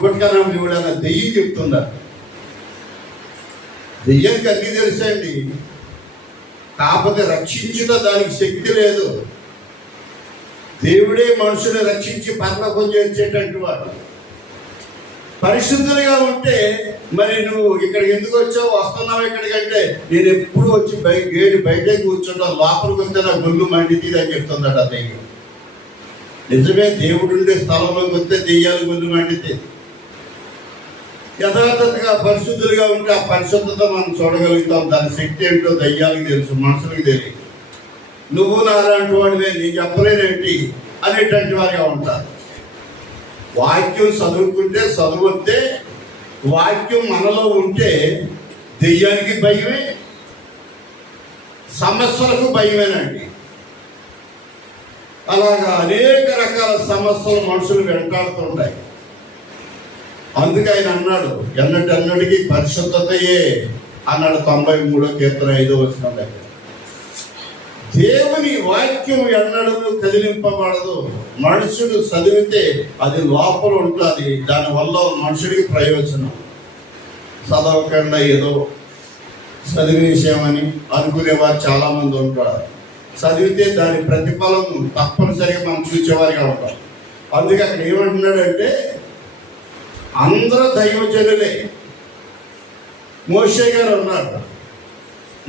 గుట్కనం చూడన్న దెయ్యం చెప్తున్నారు. దెయ్యానికి అన్నీ తెలుసండి, కాకపోతే రక్షించుట దానికి శక్తి లేదు. దేవుడే మనుషుని రక్షించి పరలోకం చేర్చేటట్టు వాడు. పరిశుద్ధులుగా ఉంటే, మరి నువ్వు ఇక్కడికి ఎందుకు వచ్చావు, వస్తున్నావు ఇక్కడికంటే, నేను ఎప్పుడు వచ్చి గేటు బయటే కూర్చుంటా, లోపలికి వస్తే నా గుళ్ళు మండితీది అని చెప్తుందట ఆ దెయ్యం. నిజమే, దేవుడు ఉండే స్థలంలోకి వస్తే దెయ్యాలు గుళ్ళు మండితే. యథార్థతగా పరిశుద్ధులుగా ఉంటే ఆ పరిశుద్ధత మనం చూడగలుగుతాం. దాని శక్తి ఏంటో దయ్యాలకు తెలుసు, మనుషులకు తెలియదు. నువ్వు నాలాంటి వాడివే, నీ చెప్పలేనేంటి అనేటువంటి వారిగా ఉంటారు. వాక్యం చదువుకుంటే, చదువుతే వాక్యం మనలో ఉంటే దెయ్యానికి భయమే, సమస్యలకు భయమేనండి. అలాగా అనేక రకాల సమస్యలు మనుషులు వెంటాడుతుంటాయి. అందుకే ఆయన అన్నాడు, ఎన్నటికి పరిశుద్ధతయే అన్నాడు 93వ కీర్తన 5వ వచనం దగ్గర. దేవుని వాక్యం ఎన్నడూ కదిలింపబడదు. మనుషుడు చదివితే అది లోపల ఉంటుంది, దానివల్ల మనుషుడికి ప్రయోజనం. చదవకుండా ఏదో చదివేసామని అనుకునేవారు చాలామంది ఉంటారు. చదివితే దాని ప్రతిఫలం తప్పనిసరిగా మనం చూసేవారిగా ఉంటాం. అందుకే అక్కడ ఏమంటున్నాడంటే, అందరూ దైవజనులే. మోషే గారు ఉన్నారు.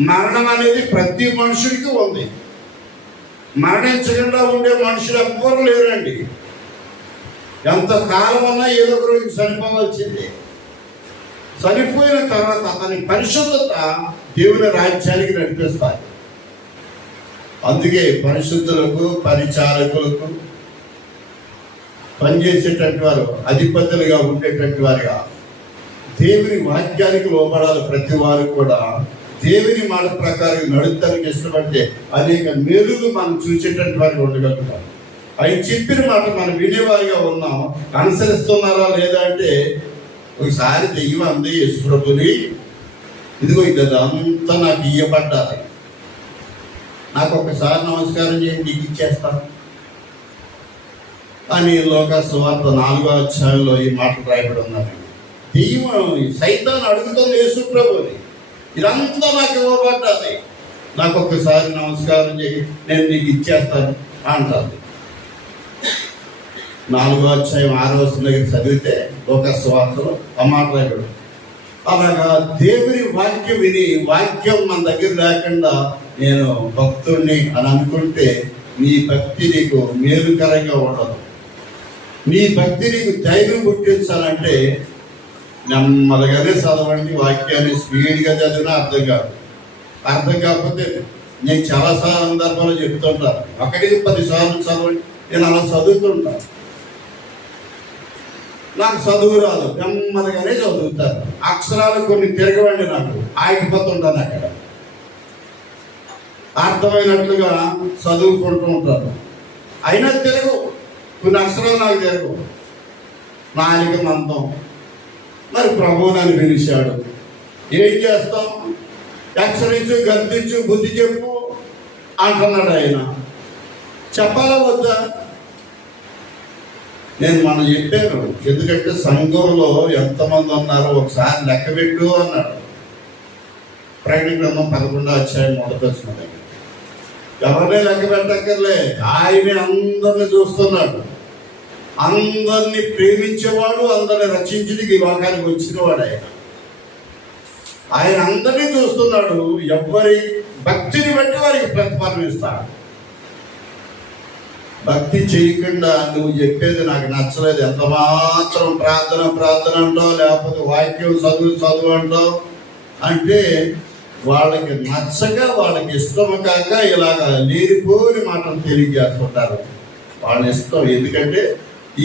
మరణం అనేది ప్రతి మనుషుడికి ఉంది. మరణించకుండా ఉండే మనుషులు ఎవ్వరు లేరండి. ఎంత కాలం ఉన్నా ఏదో ఒక రోజు చనిపోవాల్సిందే. చనిపోయిన తర్వాత అతని పరిశుద్ధత దేవుని రాజ్యానికి నడిపిస్తారు. అందుకే పరిశుద్ధులకు, పరిచారకులకు, పనిచేసేటటువంటి వారు, అధిపతులుగా ఉండేటటువంటి వారుగా దేవుని వాక్యానికి లోబడాలి. ప్రతి వారు కూడా దేవుని మాట ప్రకారం నడుస్తానికి ఇష్టపడితే అనేక మేలులు మనం చూసేటటువంటి వారికి ఉండగలుగుతాం. అవి చెప్పిన మాట మనం వినేవారిగా ఉన్నాం. అనుసరిస్తున్నారా లేదా అంటే, ఒకసారి దెయ్యం అంది యేసుప్రభుని, ఇదిగో ఇదంతా నాకు ఇయ్యబడ్డాలి, నాకు ఒకసారి నమస్కారం చేయండి, నీకు ఇచ్చేస్తాను అని లోకాసు సువార్త 4వ అధ్యాయంలో ఈ మాట రాయబడి ఉన్నారండి. దెయ్యం సైతాను అడుగుతుంది యేసుప్రభుని, ఇదంతా నాకు ఇవ్వబడ్డాలి, నాకు ఒకసారి నమస్కారం చేయి, నేను నీకు ఇచ్చేస్తాను అంటుంది. 4వ అధ్యాయం 6వ వచనం దగ్గర చదివితే లోకాసు సువార్తలో ఆ మాట రాయబడి. అలాగా దేవుని వాక్యం విని, వాక్యం మన దగ్గర లేకుండా నేను భక్తుడిని అని అనుకుంటే నీ భక్తి నీకు మేలుకరంగా ఉండదు. నీ భక్తి నీకు ధైర్యం పుట్టించాలంటే నెమ్మదిగానే చదవండి. వాక్యాన్ని స్పీడ్గా చదివినా అర్థం కాదు. అర్థం కాకపోతే నేను చాలా సందర్భాలు చెప్తుంటాను, 1-10 సార్లు చదవండి. నేను అలా చదువుతుంటాను. నాకు చదువు రాదు, నెమ్మదిగానే చదువుతాను. అక్షరాలు కొన్ని తిరగవండి, నాకు ఆగిపోతుంటాను. అక్కడ అర్థమైనట్లుగా చదువుకుంటూ ఉంటాను. అయినా తిరగవు, కొన్ని అక్షరాలు నాకు తిరగవు. నాలుక మందం. మరి ప్రభువు నన్ను పిలిచాడు, ఏం చేస్తాం? హెచ్చరించు, గర్దించు, బుద్ధి చెప్పు అంటున్నాడు ఆయన. చెప్పాలా వద్దా? నేను మనం చెప్పాను, ఎందుకంటే సంఘంలో ఎంతమంది ఉన్నారో ఒకసారి లెక్క పెట్టు అన్నాడు. ప్రకటన గ్రంథం 11:1 ఎవరినే లెక్క పెట్టక్కర్లే, ఆయనే అందరిని చూస్తున్నాడు. అందరినీ ప్రేమించేవాడు, అందరిని రక్షించడానికి ఈ లోకానికి వచ్చినవాడు ఆయన అందరినీ చూస్తున్నాడు. ఎవరి భక్తిని బట్టి వారికి ప్రతిఫలం ఇస్తాడు. భక్తి చేయకుండా నువ్వు చెప్పేది నాకు నచ్చలేదు, ఎంత మాత్రం ప్రార్థన అంటావు, లేకపోతే వాక్యం చదువు అంటావు అంటే వాళ్ళకి నచ్చక, వాళ్ళకి ఇష్టము కాక ఇలాగ లేనిపోని మాటలు తెలియజేస్తుంటారు. వాళ్ళ ఇష్టం. ఎందుకంటే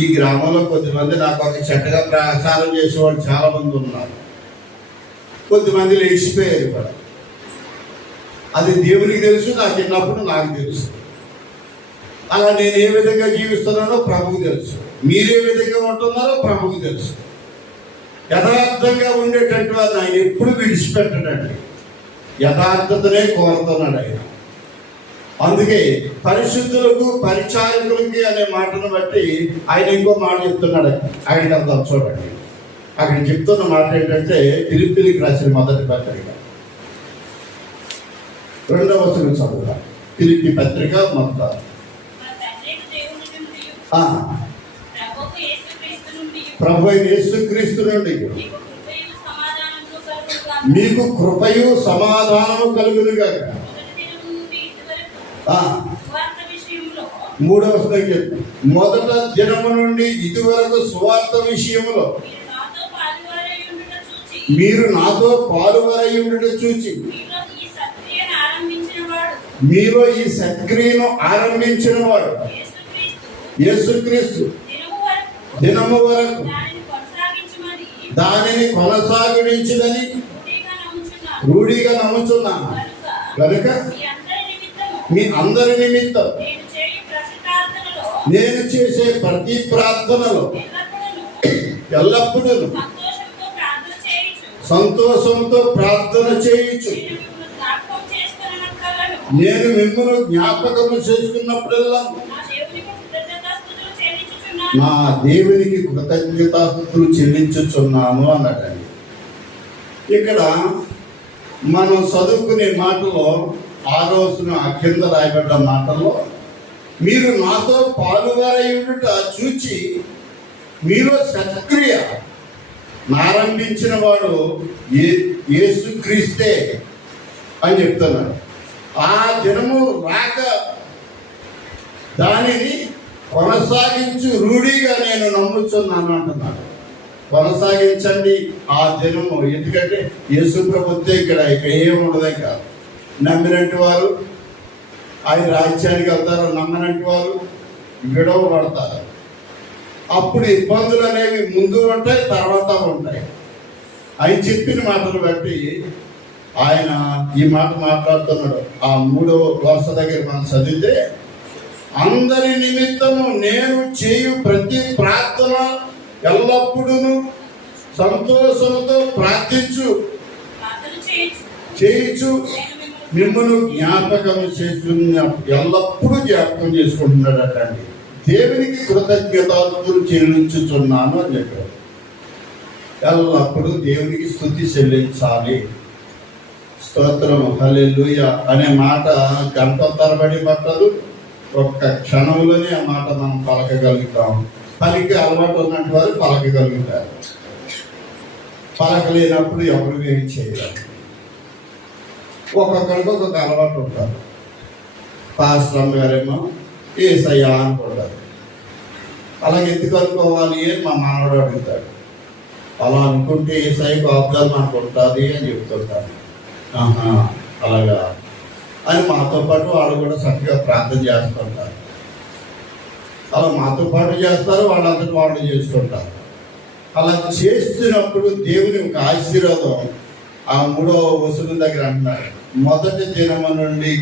ఈ గ్రామంలో కొద్దిమంది నాకు ఒక చెట్టగా ప్రసారం చేసేవాళ్ళు చాలా మంది ఉన్నారు. కొద్దిమంది లేచిపోయారు కూడా. అది దేవునికి తెలుసు, నాకు విన్నప్పుడు నాకు తెలుసు. అలా నేను ఏ విధంగా జీవిస్తున్నానో ప్రభువుకు తెలుసు. మీరే విధంగా ఉంటున్నారో ప్రభువుకు తెలుసు. యథార్థంగా ఉండేటట్టు వారిని ఆయన ఎప్పుడు విడిచిపెట్టడండి. యథార్థతనే కోరుతున్నాడు ఆయన. అందుకే పరిశుద్ధులకు పరిచారకులకి అనే మాటను బట్టి ఆయన ఇంకో మాట చెప్తున్నాడు. ఆయనకి అంతా చూడండి. అక్కడ చెప్తున్న మాట ఏంటంటే ఫిలిప్పీలకు రాసిన మొదటి పత్రిక 2వ వచనం చదువుతా. ఫిలిప్పీ పత్రిక మొత్తం ప్రభు అయిన యేసుక్రీస్తు నుండి మీకు కృపయు సమాధానము కలుగునుగాక. 3వ వచనం చెప్పు. మొదట దినము నుండి ఇదివరకు సువార్త విషయములో మీరు నాతో పాలువారై ఉండుట చూచి, మీలో ఈ సత్క్రియను ఆరంభించిన వాడు యేసుక్రీస్తు దినము వరకు దానిని కొనసాగించదని రూఢిగా నమ్ముచున్నాను. కనుక మీ అందరి నిమిత్తం నేను చేసే ప్రతి ప్రార్థనలో ఎల్లప్పుడూ సంతోషంతో ప్రార్థన చేయించు. నేను మిమ్మల్ని జ్ఞాపకము చేసుకున్నప్పుడల్లా నా దేవునికి కృతజ్ఞతాస్తుతులు చెల్లించుచున్నాను అన్నాడండి. ఇక్కడ మనం చదువుకునే మాటలో ఆ రోజున కింద రాయబడ్డ మాటల్లో మీరు నాతో పాలువారయుట చూచి మీలో సత్క్రియ ఆరంభించిన వాడు యేసుక్రీస్తే అని చెప్తున్నాడు. ఆ దినము రాక దానిని కొనసాగించు రూఢిగా నేను నమ్ముచున్నాను అంటున్నాడు. కొనసాగించండి ఆ దినము. ఎందుకంటే యేసు ప్రభుత్వం ఇక్కడ ఏముండదు. కాదు నమ్మినట్టు వారు ఆయన రాజ్యానికి వెళ్తారు, నమ్మనట్టు వారు విడవ పడతారు. అప్పుడు ఇబ్బందులు అనేవి ముందు ఉంటాయి, తర్వాత ఉంటాయి. ఆయన చెప్పిన మాటలు బట్టి ఆయన ఈ మాట మాట్లాడుతున్నాడు. ఆ 3వ వరుస దగ్గర మనం చదివితే, అందరి నిమిత్తము నేను చేయు ప్రతి ప్రార్థన ఎల్లప్పుడూ సంతోషంతో ప్రార్థించు చేయించు మిమ్మల్ని జ్ఞాపకం చేస్తున్న ఎల్లప్పుడూ జ్ఞాపకం చేసుకుంటున్నాడు అటండి. దేవునికి కృతజ్ఞతాస్తుతులు చెల్లించుచున్నాను అని చెప్పారు. ఎల్లప్పుడూ దేవునికి స్తుతి చెల్లించాలి. స్తోత్రం హల్లెలూయా అనే మాట గంట తరబడి పట్టదు, ఒక్క క్షణంలోనే ఆ మాట మనం పలకగలుగుతాం. పలికి అలవాటు ఉన్నట్టు వారు పలకగలుగుతారు. పలకలేనప్పుడు ఎవరు ఏమి చేయలేరు. ఒక్కొక్కరికి ఒక్కొక్క అలవాటు ఉంటారు. పాస్టర్ గారేమో ఏసయ్యా అనుకుంటారు. అలాగే ఎందుకు అనుకోవాలి అని మా మనవడు అడుగుతాడు. అలా అనుకుంటే ఏసయ్యకు అబ్దాలు మనకు ఉంటుంది అని చెప్తుంటారు. ఆహా అలాగా అని మాతో పాటు వాళ్ళు కూడా చక్కగా ప్రార్థన చేస్తుంటారు. అలా మాతో పాటు చేస్తారు, వాళ్ళందరూ వాళ్ళు చేసుకుంటారు. అలా చేస్తున్నప్పుడు దేవుని ఒక ఆశీర్వాదం ఆ 3వ వచనం దగ్గర అంటున్నాడు. మొదటి దినము నుండి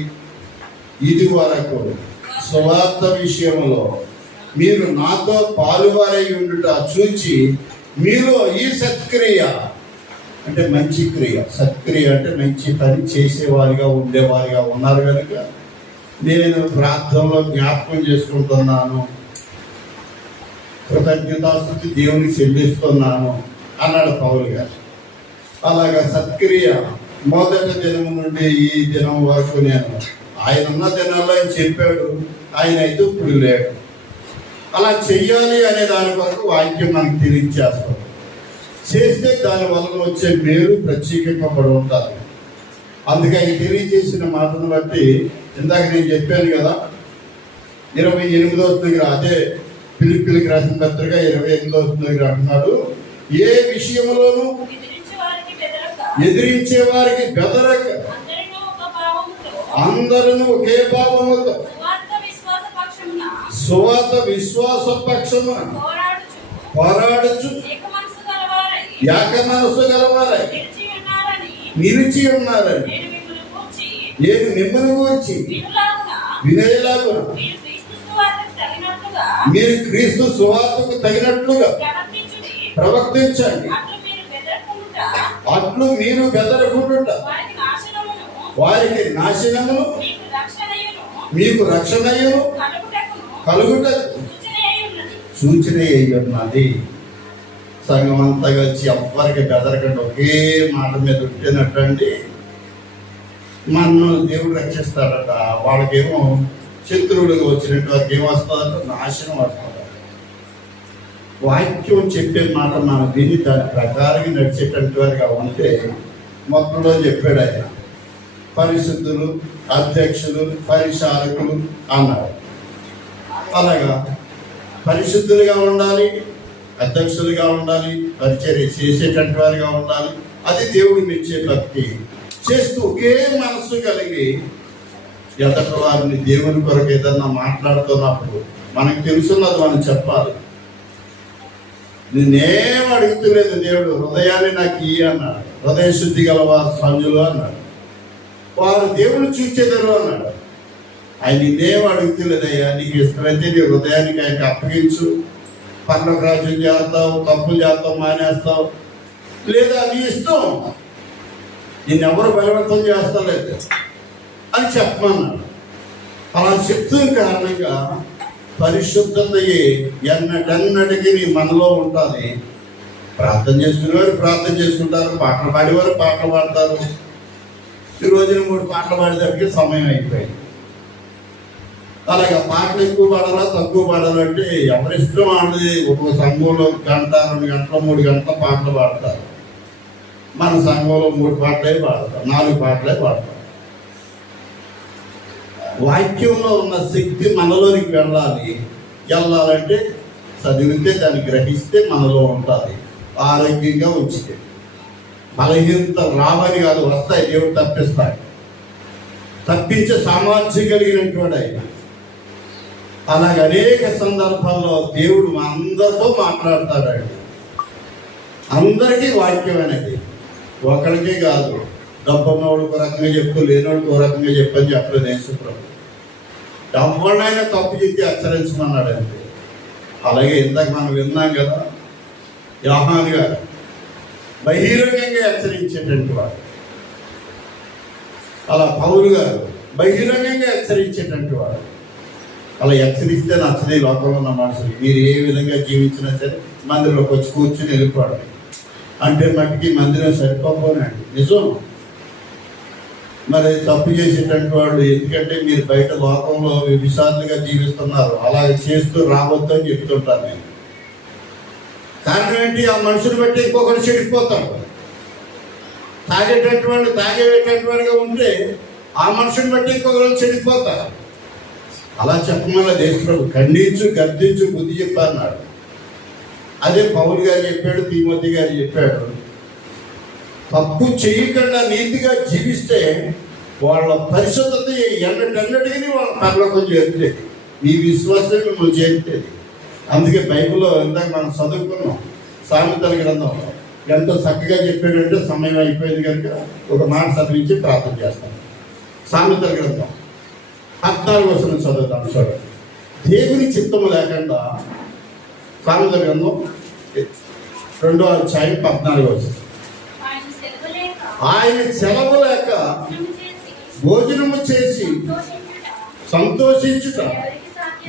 ఇది వరకు సువార్త విషయంలో మీరు నాతో పాలువారై ఉండుట చూచి మీలో ఈ సత్క్రియ అంటే మంచి క్రియ, సత్క్రియ అంటే మంచి పని చేసేవారిగా ఉండేవారిగా ఉన్నారు కనుక నేను ప్రార్థనలో జ్ఞాపకం చేసుకుంటున్నాను, కృతజ్ఞతాస్తుతి దేవునికి చెల్లిస్తున్నాను అన్నాడు పౌలు గారు. అలాగా సత్క్రియ మొదటి దినం నుండి ఈ దినం వరకు నేను ఆయన ఉన్న దినాల్లో ఆయన చెప్పాడు, ఆయన అయితే ఇప్పుడు లేడు. అలా చెయ్యాలి అనే దాని వరకు వాక్యం మనకు తెలియజేస్తాం. చేస్తే దాని వలన వచ్చే మేలు ప్రత్యేకింపబడి ఉంటారు. అందుకే ఆయన తెలియజేసిన మాటను బట్టి ఇందాక నేను చెప్పాను కదా, 28వ దగ్గర అదే ఫిలిప్పీయులకు రాసిన పత్రిక 28వ దగ్గర అంటున్నాడు, ఏ విషయంలోనూ ఎదిరించే వారికి బెదరక అందరూ ఒకే భావముతో సువార్త విశ్వాస పక్షమున పోరాడుచు ఏక మనసు గలవారై నిలిచి ఉన్నారని నేను మిమ్మల్ని గురించి వినేలాగా మీరు క్రీస్తు సువార్తకు తగినట్లుగా ప్రవర్తించండి. అట్లు మీరు బెదరకుండా వారికి నాశనమును మీకు రక్షణయును కలుగుటకు సూచన అయి ఉన్నది. సంఘం అంతా కలిసి ఎవ్వరికి బెదరకండి ఒకే మాట మీద ఉంటేనట్టండి మనను దేవుడు రక్షిస్తాడట. వాళ్ళకేమో శత్రువులుగా వచ్చినట్టు వారికి ఏమొస్తుందంట, నాశనం వస్తుందట. వాక్యం చెప్పే మాట మనం విని దాని ప్రకారంగా నడిచేటట్టు వారిగా ఉంటే మొత్తంలో చెప్పాడు ఆయన, పరిశుద్ధులు, అధ్యక్షులు, పరిచారకులు అన్నారు. అలాగా పరిశుద్ధులుగా ఉండాలి, అధ్యక్షులుగా ఉండాలి, పరిచర్య చేసేటట్టు వారిగా ఉండాలి. అది దేవుడు మెచ్చే భక్తి. చేస్తూ ఒకే మనస్సు కలిగి ఎదటి వారిని దేవుని కొరకు ఏదన్నా మాట్లాడుతున్నప్పుడు మనకు తెలుసున్నది మనం చెప్పాలి. నేనేం అడుగుతులేదు, దేవుడు హృదయాన్ని నాకు ఇయ్యి అన్నాడు. హృదయ శుద్ధి గల వారు సంజులు అన్నాడు, వారు దేవుడు చూచేదరు అన్నాడు. ఆయన నిన్నేం అడుగుతులేదయ్యా, నీకు ఇష్టమైతే నీ హృదయానికి ఆయనకి అప్పగించు. పర్లోక రాజ్యం చేస్తావు, తప్పులు చేస్తావు, మానేస్తావు, లేదా నీ ఇష్టం, నిన్నెవరు బలవంతం చేస్తలేదు అని చెప్పమన్నాడు. అలా చెప్తున్న కారణంగా పరిశుద్ధతయే ఎన్నటన్నటికీ నీ మనలో ఉంటుంది. ప్రార్థన చేసుకునేవారు ప్రార్థన చేసుకుంటారు, పాటలు పాడేవారు పాటలు పాడతారు. ఈ రోజున 3 పాటలు పాడేదానికి సమయం అయిపోయింది. అలాగే పాటలు ఎక్కువ పాడాలా తక్కువ పాడాలంటే ఎవరిష్టం ఆడది. ఒక సంఘంలో 1 గంట 2 గంటలు 3 గంటల పాటలు పాడతారు. మన సంఘంలో 3 పాటలే పాడతారు, 4 పాటలే పాడతారు. వాక్యంలో ఉన్న శక్తి మనలోనికి వెళ్ళాలంటే చదివితే దాన్ని గ్రహిస్తే మనలో ఉంటుంది. ఆరోగ్యంగా ఉంచితే బలహీనత రావని కాదు, వస్తాయి, దేవుడు తప్పిస్తాడు. తప్పించే సామర్థ్యం కలిగినటువంటి ఆయన. అలాగే అనేక సందర్భాల్లో దేవుడు అందరితో మాట్లాడతాడు. అందరికీ వాక్యం అనేది ఒకరికే కాదు. డబ్బున్నోడికి ఒక రకంగా చెప్తూ లేనోడికి ఒక రకంగా చెప్పని చెప్పలేదు యేసుప్రభు. ఎవరినైనా తప్పు చెప్తే హెచ్చరించమన్నాడు అంతే. అలాగే ఇందాక మనం విన్నాం కదా, యోహాను గారు బహిరంగంగా హెచ్చరించేటువంటి వాడు. అలా పౌలు గారు బహిరంగంగా హెచ్చరించేటువంటి వాడు. అలా హెచ్చరిస్తే నచ్చని లోకంలో ఉన్న మనుషులు మీరు ఏ విధంగా జీవించినా సరే మందిరంలోకి వచ్చి కూర్చుని వెళ్ళిపోవడం అంటే మట్టికి మందిరం సరిపోనండి. నిజం. మరి తప్పు చేసేటటువంటి వాళ్ళు, ఎందుకంటే మీరు బయట లోకంలో విశాలుగా జీవిస్తున్నారు, అలాగే చేస్తూ రావద్దు అని చెప్తుంటాను నేను. కారణం ఏంటి, ఆ మనుషుని బట్టి ఇంకొకరు చెడిపోతాడు. తాగేటటువంటి వాడిగా ఉంటే ఆ మనుషుని బట్టి ఇంకొకరు చెడిపోతారు. అలా చెప్పమన్న దేశప్రభు ఖండించు, గర్దించు, బుద్ధి చెప్పన్నాడు. అదే పౌలు గారు చెప్పాడు, తిమోతి గారు చెప్పాడు. తప్పు చేయకుండా నీతిగా జీవిస్తే వాళ్ళ పరిశుద్ధత ఎన్నటన్నిటికీ వాళ్ళ పరలోకం చేరుతుంది. మీ విశ్వాసం మిమ్మల్ని చేరుతుంది. అందుకే బైబిల్లో ఇందాక మనం చదువుకున్నాం, సామెతల గ్రంథంలో ఎంతో చక్కగా చెప్పాడంటే సమయం అయిపోయింది కనుక ఒక మాట చదివించి ప్రార్థన చేస్తాం. సామెతల గ్రంథం 14వ వచనం చదువుతాం. చూడండి, దేవుని చిత్తము లేకుండా సామెతల గ్రంథం 2వ అధ్యాయం 14వ వచనం. ఆయన సెలవు లేక భోజనము చేసి సంతోషించుట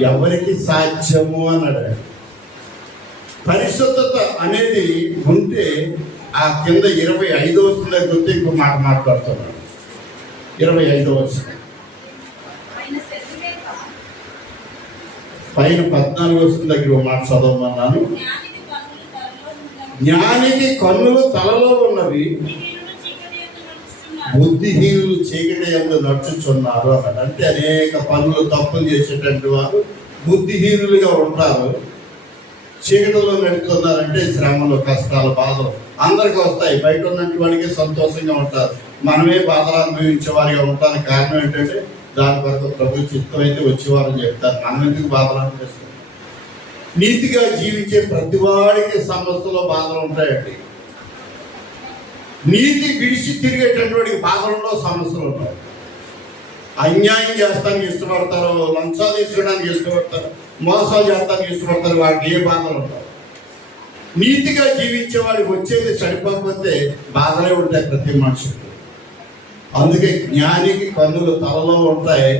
ఎవరికి సాధ్యము అన్నాడు. పరిశుద్ధత అనేది ఉంటే ఆ కింద 25వ వచనం దగ్గర వస్తే ఇంకో మాట మాట్లాడుతున్నాడు. 25వ వచనం పైన 14వ వచనం దగ్గర ఒక మాట చదవమన్నాను. జ్ఞానికి కన్నులు తలలో ఉన్నవి, బుద్ధిహీనులు చీకటి యందు నడుచుచున్నారు అన్నాడు. అంటే అనేక పనులు తప్పులు చేసేటువంటి వారు బుద్ధిహీనులుగా ఉంటారు. చీకటిలో నడుస్తున్నారంటే శ్రమలు, కష్టాలు, బాధలు అందరికీ వస్తాయి. బయట ఉన్నటువంటి వాడికి సంతోషంగా ఉంటారు. మనమే బాధలు అనుభవించే వారిగా ఉంటారు. కారణం ఏంటంటే దాని వరకు ప్రభు చిత్తమైతే వచ్చేవారని చెప్తారు. మనం ఎందుకు బాధలు అనిపిస్తుంది? నీతిగా జీవించే ప్రతి వాడికి సమస్యలో బాధలు ఉంటాయండి. నీతి విడిచి తిరిగేటటువంటి బాధలలో సమస్యలు ఉంటాయి. అన్యాయం చేస్తానికి ఇష్టపడతారు, లంచాలు తీసుకోవడానికి ఇష్టపడతారు, మోసాలు చేస్తానికి ఇష్టపడతారు. వాడికి ఏ బాధలు ఉంటాయి. నీతిగా జీవించే వాడికి వచ్చేది సరిపోకపోతే బాధలే ఉంటాయి ప్రతి మనిషికి. అందుకే జ్ఞానికి కన్నులు తలలో ఉంటాయి,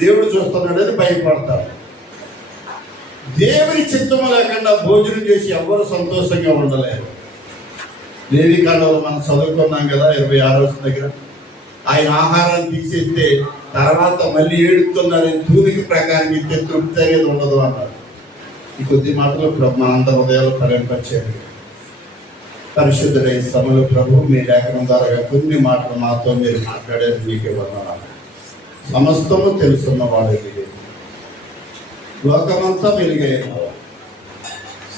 దేవుడు చూస్తున్నాడని భయపడతాడు. దేవుని చిత్తము లేకుండా భోజనం చేసి ఎవరు సంతోషంగా ఉండలేరు. లేవికాండంలో మనం చదువుకున్నాం కదా 26వ వచనం దగ్గర, ఆయన ఆహారాన్ని తీసేస్తే తర్వాత మళ్ళీ ఏడుతున్నారని తూనికి ప్రకారం ఇస్తే తృప్తి అనేది ఉండదు అన్నారు. ఈ కొద్ది మాటలు ప్రభు మనందరి హృదయాలు ఫలింపచేయండి. పరిశుద్ధుడై సమలు ప్రభు మీ లేఖనం ద్వారా కొన్ని మాటలు మాతో మీరు మాట్లాడేది మీకే వందనాలు. సమస్తము తెలుసున్నవాడు, లోకమంతా వెలుగైన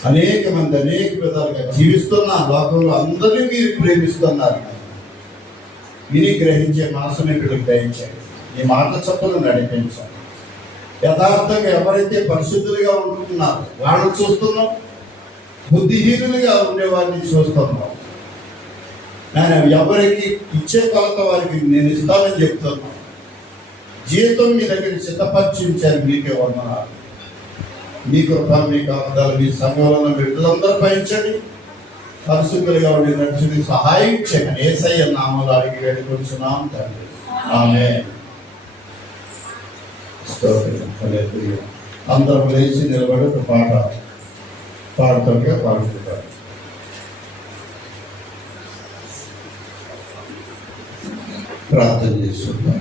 అనేక మంది అనేక విధాలుగా జీవిస్తున్న లోకంలో అందరినీ మీరు ప్రేమిస్తున్నారు. విని గ్రహించే మనసుని ఇక్కడ గ్రహించండి. ఈ మాట చొప్పున నడిపించండి. యథార్థంగా ఎవరైతే పరిశుద్ధులుగా ఉంటున్నారో వాళ్ళని చూస్తున్నాం, బుద్ధిహీనులుగా ఉండేవారిని చూస్తున్నాం. నేను ఎవరికి ఇచ్చే కొలత వారికి నేను ఇస్తానని చెప్తున్నాను. జీవితం మీ దగ్గర సిద్ధపరిచించారు. మీకే వందనాలు. మీ కృప, మీ కాపుదలు, మీ సంఘంలో బిడ్డలందరూ పయించండి. పరిశుద్ధులుగా ఉండి నడుచుని సహాయం చేయండి. యేసయ్య నామములో అడిగి వేడుకొంచున్నాం తండ్రి. ఆమేన్. స్తోత్రం. హల్లెలూయా. అందరం లేచి నిలబడి ఒక పాట పాడుతుంటారు. ప్రార్థన చేస్తున్నాం.